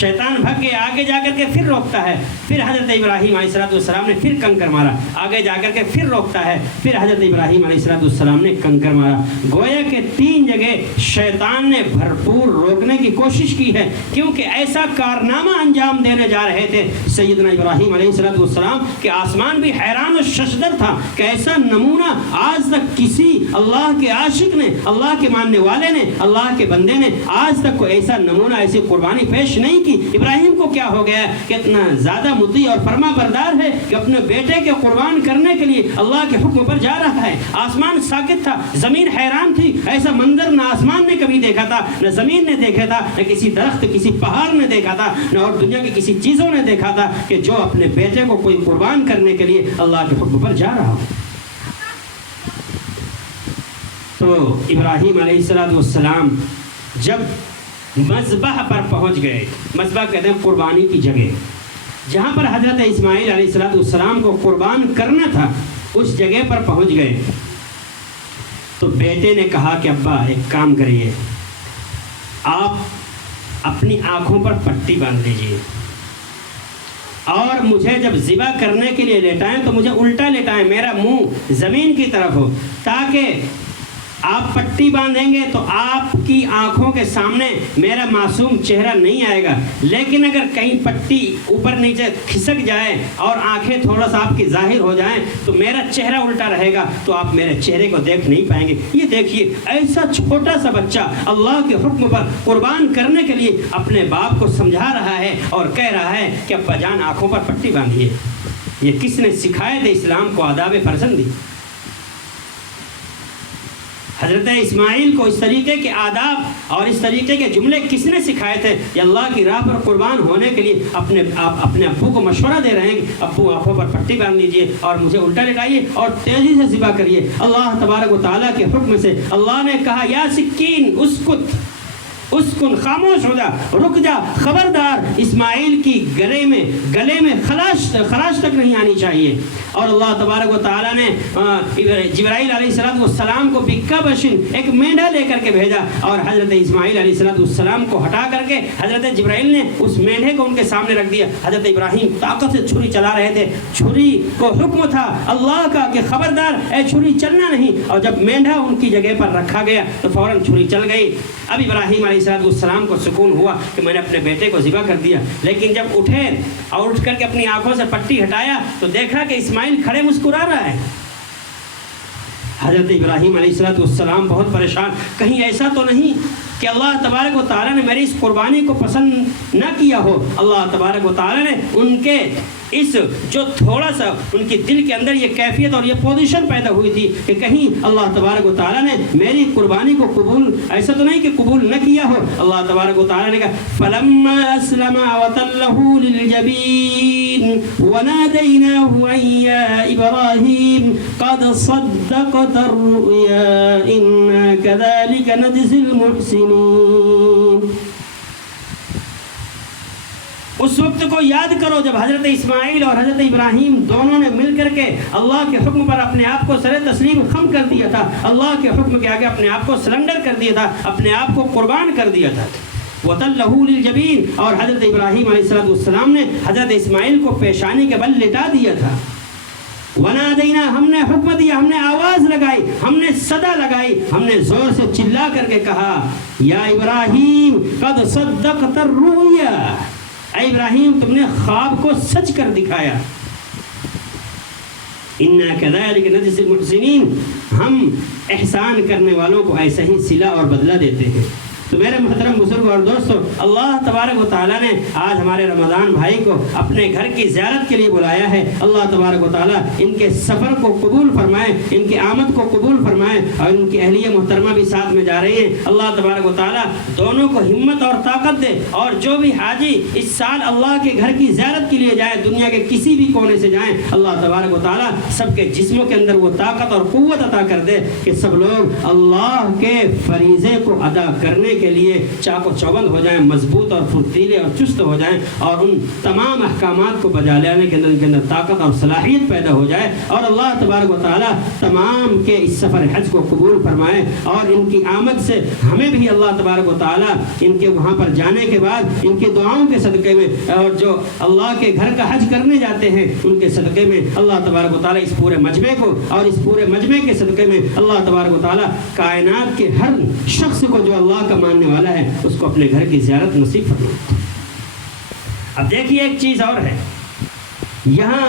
شیطان بھگ کے آگے جا کر کے پھر روکتا ہے، پھر حضرت ابراہیم علیہ السلام نے پھر کنکر مارا، آگے جا کر کے پھر روکتا ہے، پھر حضرت ابراہیم علیہ السلام نے کنکر مارا۔ گویا کہ 3 جگہ شیطان نے بھرپور روکنے کی کوشش کی ہے، کیونکہ ایسا کارنامہ انجام دینے جا رہے تھے سیدنا ابراہیم علیہ السلام کہ آسمان بھی حیران و ششدر تھا کہ ایسا نمونہ آج تک کسی اللہ کے عاشق نے، اللہ کے ماننے والے نے، اللہ کے بندے نے آج تک کوئی ایسا نمونہ، ایسی قربانی پیش نہیں کی۔ ابراہیم کو کیا ہو گیا کہ اتنا زیادہ مطیع اور فرما بردار ہے کہ اپنے بیٹے کے قربان کرنے کے لیے اللہ کے حکم پر جا رہا ہے۔ آسمان ساکت تھا، زمین حیران تھی، ایسا منظر نہ آسمان نے کبھی دیکھا تھا، نہ زمین نے دیکھا تھا، نہ کسی درخت، کسی پہاڑ نے دیکھا تھا، نہ اور دنیا کی کسی چیزوں نے دیکھا تھا کہ جو اپنے بیٹے کو کوئی قربان کرنے کے لیے اللہ کے حکم پر جا رہا ہو۔ تو ابراہیم علیہ السلام جب مذبح پر پہنچ گئے، مذبح کہتے ہیں قربانی کی جگہ، جہاں پر حضرت اسماعیل علیہ السلام کو قربان کرنا تھا، اس جگہ پر پہنچ گئے تو بیٹے نے کہا کہ ابا ایک کام کریے، آپ اپنی آنکھوں پر پٹی باندھ لیجیے اور مجھے جب ذبح کرنے کے لیے لیٹائیں تو مجھے الٹا لیٹائیں، میرا منہ زمین کی طرف ہو، تاکہ آپ پٹی باندھیں گے تو آپ کی آنکھوں کے سامنے میرا معصوم چہرہ نہیں آئے گا، لیکن اگر کہیں پٹی اوپر نیچے کھسک جائے اور آنکھیں تھوڑا سا آپ کی ظاہر ہو جائیں تو میرا چہرہ الٹا رہے گا تو آپ میرے چہرے کو دیکھ نہیں پائیں گے۔ یہ دیکھیے، ایسا چھوٹا سا بچہ اللہ کے حکم پر قربان کرنے کے لیے اپنے باپ کو سمجھا رہا ہے اور کہہ رہا ہے کہ ابا جان آنکھوں پر پٹی باندھیے۔ یہ کس نے سکھائے تھے اسلام کو آداب فرزندی؟ حضرت اسماعیل کو اس طریقے کے آداب اور اس طریقے کے جملے کس نے سکھائے تھے؟ یہ اللہ کی راہ پر قربان ہونے کے لیے اپنے ابو کو مشورہ دے رہے ہیں کہ ابو آنکھوں پر پٹی باندھ لیجیے اور مجھے الٹا لٹائیے اور تیزی سے ذبح کریے۔ اللہ تبارک و تعالیٰ کے حکم سے اللہ نے کہا یا سکین اسکت، اسکن، خاموش ہو جا، رک جا، خبردار اسماعیل کی گلے میں خراش تک نہیں آنی چاہیے۔ اور اللہ تبارک و تعالیٰ نے جبرائیل علیہ السلام کو بکا بشن ایک مینڈا لے کر کے بھیجا اور حضرت اسماعیل علیہ السلام کو ہٹا کر کے حضرت جبرائیل نے اس مینڈے کو ان کے سامنے رکھ دیا۔ حضرت ابراہیم طاقت سے چھری چلا رہے تھے، چھری کو حکم تھا اللہ کا کہ خبردار اے چھری چلنا نہیں، اور جب مینڈا ان کی جگہ پر رکھا گیا تو فوراً چھری چل گئی۔ اب ابراہیم علیہ السلام کو سکون ہوا کہ میں نے اپنے بیٹے کو ذبح کر دیا، لیکن جب اٹھے اور اٹھ کر کے اپنی آنکھوں سے پٹی ہٹایا تو دیکھا کہ اسماعیل کھڑے مسکرا رہا ہے۔ حضرت ابراہیم علیہ السلام بہت پریشان، کہیں ایسا تو نہیں کہ اللہ تبارک و تعالیٰ نے میری اس قربانی کو پسند نہ کیا ہو۔ اللہ تبارک و تعالیٰ نے ان کے اس جو تھوڑا سا ان کی دل کے اندر یہ کیفیت اور یہ پوزیشن پیدا ہوئی تھی کہ کہیں اللہ تبارک و تعالیٰ نے میری قربانی کو قبول، ایسا تو نہیں کہ قبول نہ کیا ہو۔ اللہ تبارک و تعالیٰ نے کہا فَلَمَّا أَسْلَمَا وَتَلَّهُ لِلْجَبِينِ وَنَادَيْنَاهُ أَن يَا إِبْرَاهِيمُ قَدْ صَدَّقْتَ الرُّؤْيَا إِنَّا كَذَلِكَ نَجْزِي الْمُحْسِنِينَ۔ اس وقت کو یاد کرو جب حضرت اسماعیل اور حضرت ابراہیم دونوں نے مل کر کے اللہ کے حکم پر اپنے آپ کو سر تسلیم خم کر دیا تھا، اللہ کے حکم کے آگے اپنے آپ کو سرنڈر کر دیا تھا، اپنے آپ کو قربان کر دیا تھا۔ وَتَلَّهُ لِلْجَبِينِ، اور حضرت ابراہیم علیہ السلام نے حضرت اسماعیل کو پیشانی کے بل لٹا دیا تھا۔ وَنَادَيْنَا، ہم نے حکم دیا، ہم نے آواز لگائی، ہم نے صدا لگائی، ہم نے زور سے چلا کر کے کہا یا ابراہیم قد صدقت الرؤیا، اے ابراہیم تم نے خواب کو سچ کر دکھایا۔ اِنَّا كَذَلِكَ نَجْزِي الْمُحْسِنِينَ، ہم احسان کرنے والوں کو ایسا ہی صلہ اور بدلہ دیتے ہیں۔ تو میرے محترم بزرگ اور دوستو، اللہ تبارک و تعالیٰ نے آج ہمارے رمضان بھائی کو اپنے گھر کی زیارت کے لیے بلایا ہے۔ اللہ تبارک و تعالیٰ ان کے سفر کو قبول فرمائے، ان کی آمد کو قبول فرمائے، اور ان کی اہلیہ محترمہ بھی ساتھ میں جا رہی ہیں۔ اللہ تبارک و تعالیٰ دونوں کو ہمت اور طاقت دے، اور جو بھی حاجی اس سال اللہ کے گھر کی زیارت کے لیے جائے، دنیا کے کسی بھی کونے سے جائیں، اللہ تبارک و تعالیٰ سب کے جسموں کے اندر وہ طاقت اور قوت عطا کر دے کہ سب لوگ اللہ کے فریضے کو ادا کرنے کے لیے چاق و چوبند ہو جائیں، مضبوط اور پھرتیلے اور چست ہو جائیں، اور ان تمام احکامات کو بجا لانے کے ان کے اندر طاقت اور صلاحیت پیدا ہو جائے، اور اللہ تبارک و تعالیٰ تمام کے اس سفر حج کو قبول فرمائے، اور ان کی آمد سے ہمیں بھی اللہ تبارک و تعالیٰ ان کے وہاں پر جانے کے بعد ان کی دعاؤں کے صدقے میں، اور جو اللہ کے گھر کا حج کرنے جاتے ہیں ان کے صدقے میں اللہ تبارک و تعالیٰ اس پورے مجمع کو، اور اس پورے مجمع کے صدقے میں اللہ تبارک و تعالیٰ کائنات کے ہر شخص کو جو اللہ کا ماننے والا ہے اس کو اپنے گھر کی زیارت نصیب فرمائے۔ اب دیکھیے ایک چیز اور ہے، یہاں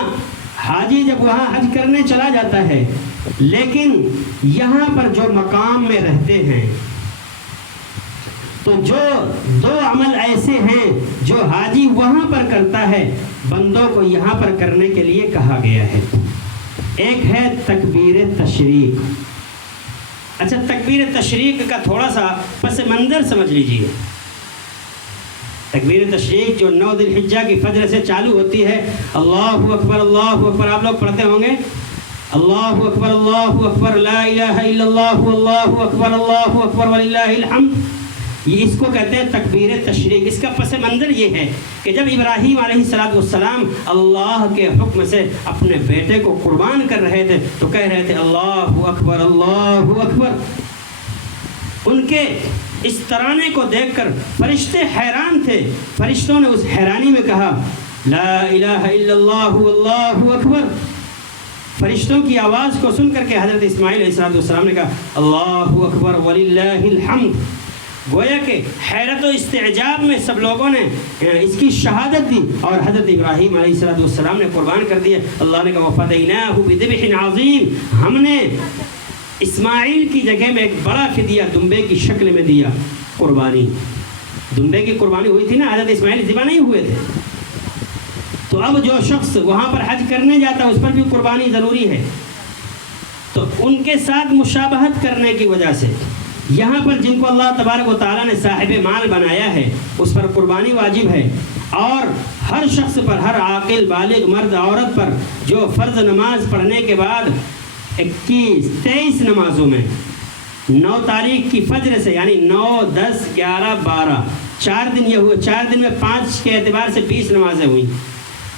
حاجی جب وہاں حج کرنے چلا جاتا ہے، لیکن یہاں پر جو مقام میں رہتے ہیں تو جو دو عمل ایسے ہیں جو حاجی وہاں پر کرتا ہے بندوں کو یہاں پر کرنے کے لیے کہا گیا ہے۔ ایک ہے تکبیر تشریق۔ اچھا، تکبیر تشریق کا تھوڑا سا پس منظر سمجھ لیجئے۔ تکبیر تشریق جو 9 ذی الحجہ کی فجر سے چالو ہوتی ہے، اللہ اکبر اللہ اکبر، آپ لوگ پڑھتے ہوں گے، اللہ اکبر لا الہ الا اللہ اللہ اکبر وللہ الحمد، یہ اس کو کہتے ہیں تکبیر تشریق۔ اس کا پس منظر یہ ہے کہ جب ابراہیم علیہ السلام اللہ کے حکم سے اپنے بیٹے کو قربان کر رہے تھے تو کہہ رہے تھے اللہ اکبر اللہ اکبر۔ ان کے اس ترانے کو دیکھ کر فرشتے حیران تھے، فرشتوں نے اس حیرانی میں کہا لا الہ الا اللہ اللہ اکبر۔ فرشتوں کی آواز کو سن کر کے حضرت اسماعیل علیہ السلام نے کہا اللہ اکبر وللہ الحمد۔ گویا کہ حیرت و استعجاب میں سب لوگوں نے اس کی شہادت دی، اور حضرت ابراہیم علیہ السلام نے قربان کر دیا۔ اللہ نے کہا وَفَدَيْنَاهُ بِذِبْحٍ عَظِيمٍ، ہم نے اسماعیل کی جگہ میں ایک بڑا فدیہ دمبے کی شکل میں دیا، قربانی۔ دمبے کی قربانی ہوئی تھی نا، حضرت اسماعیل ذبح نہیں ہوئے تھے۔ تو اب جو شخص وہاں پر حج کرنے جاتا ہے اس پر بھی قربانی ضروری ہے، تو ان کے ساتھ مشابہت کرنے کی وجہ سے یہاں پر جن کو اللہ تبارک و تعالیٰ نے صاحب مال بنایا ہے اس پر قربانی واجب ہے، اور ہر شخص پر، ہر عاقل بالغ مرد عورت پر جو فرض نماز پڑھنے کے بعد 23 نمازوں میں 9 تاریخ کی فجر سے، یعنی 9 10 11 12 4 دن یہ ہوئے، 4 دن میں 5 کے اعتبار سے 20 نمازیں ہوئیں،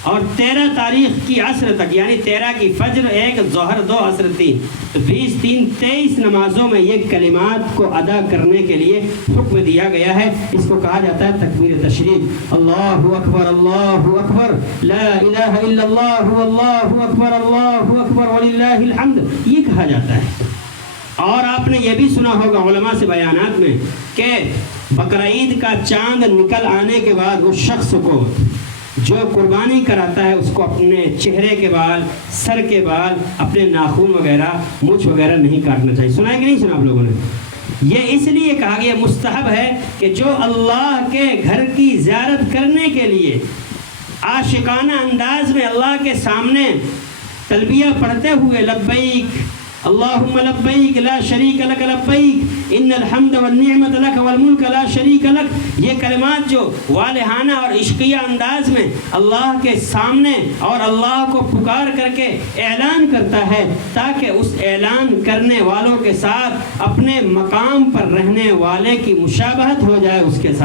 اور 13 تاریخ کی عصر تک، یعنی 13 کی فجر 1 ظہر 2 عصر 3، تو 20 3 23 نمازوں میں یہ کلمات کو ادا کرنے کے لیے حکم دیا گیا ہے۔ اس کو کہا جاتا ہے تکبیر تشریق، اللہ اکبر لا الہ الا اللہ اللہ اکبر وللہ الحمد، یہ کہا جاتا ہے۔ اور آپ نے یہ بھی سنا ہوگا علماء سے بیانات میں کہ بقرعید کا چاند نکل آنے کے بعد اس شخص کو جو قربانی کراتا ہے اس کو اپنے چہرے کے بال، سر کے بال، اپنے ناخن وغیرہ، مونچھ وغیرہ نہیں کاٹنا چاہیے۔ سنا ہے کہ نہیں سنا آپ لوگوں نے؟ یہ اس لیے کہا گیا مستحب ہے کہ جو اللہ کے گھر کی زیارت کرنے کے لیے عاشقانہ انداز میں اللہ کے سامنے تلبیہ پڑھتے ہوئے لبیک اللہم لبیک لا شریک لک لبیک ان الحمد والنعمت لک والملک لا شریک لک، یہ کلمات جو والہانہ اور عشقیہ انداز میں اللہ کے سامنے اور اللہ کو پکار کر کے اعلان کرتا ہے، تاکہ اس اعلان کرنے والوں کے ساتھ اپنے مقام پر رہنے والے کی مشابہت ہو جائے اس کے ساتھ۔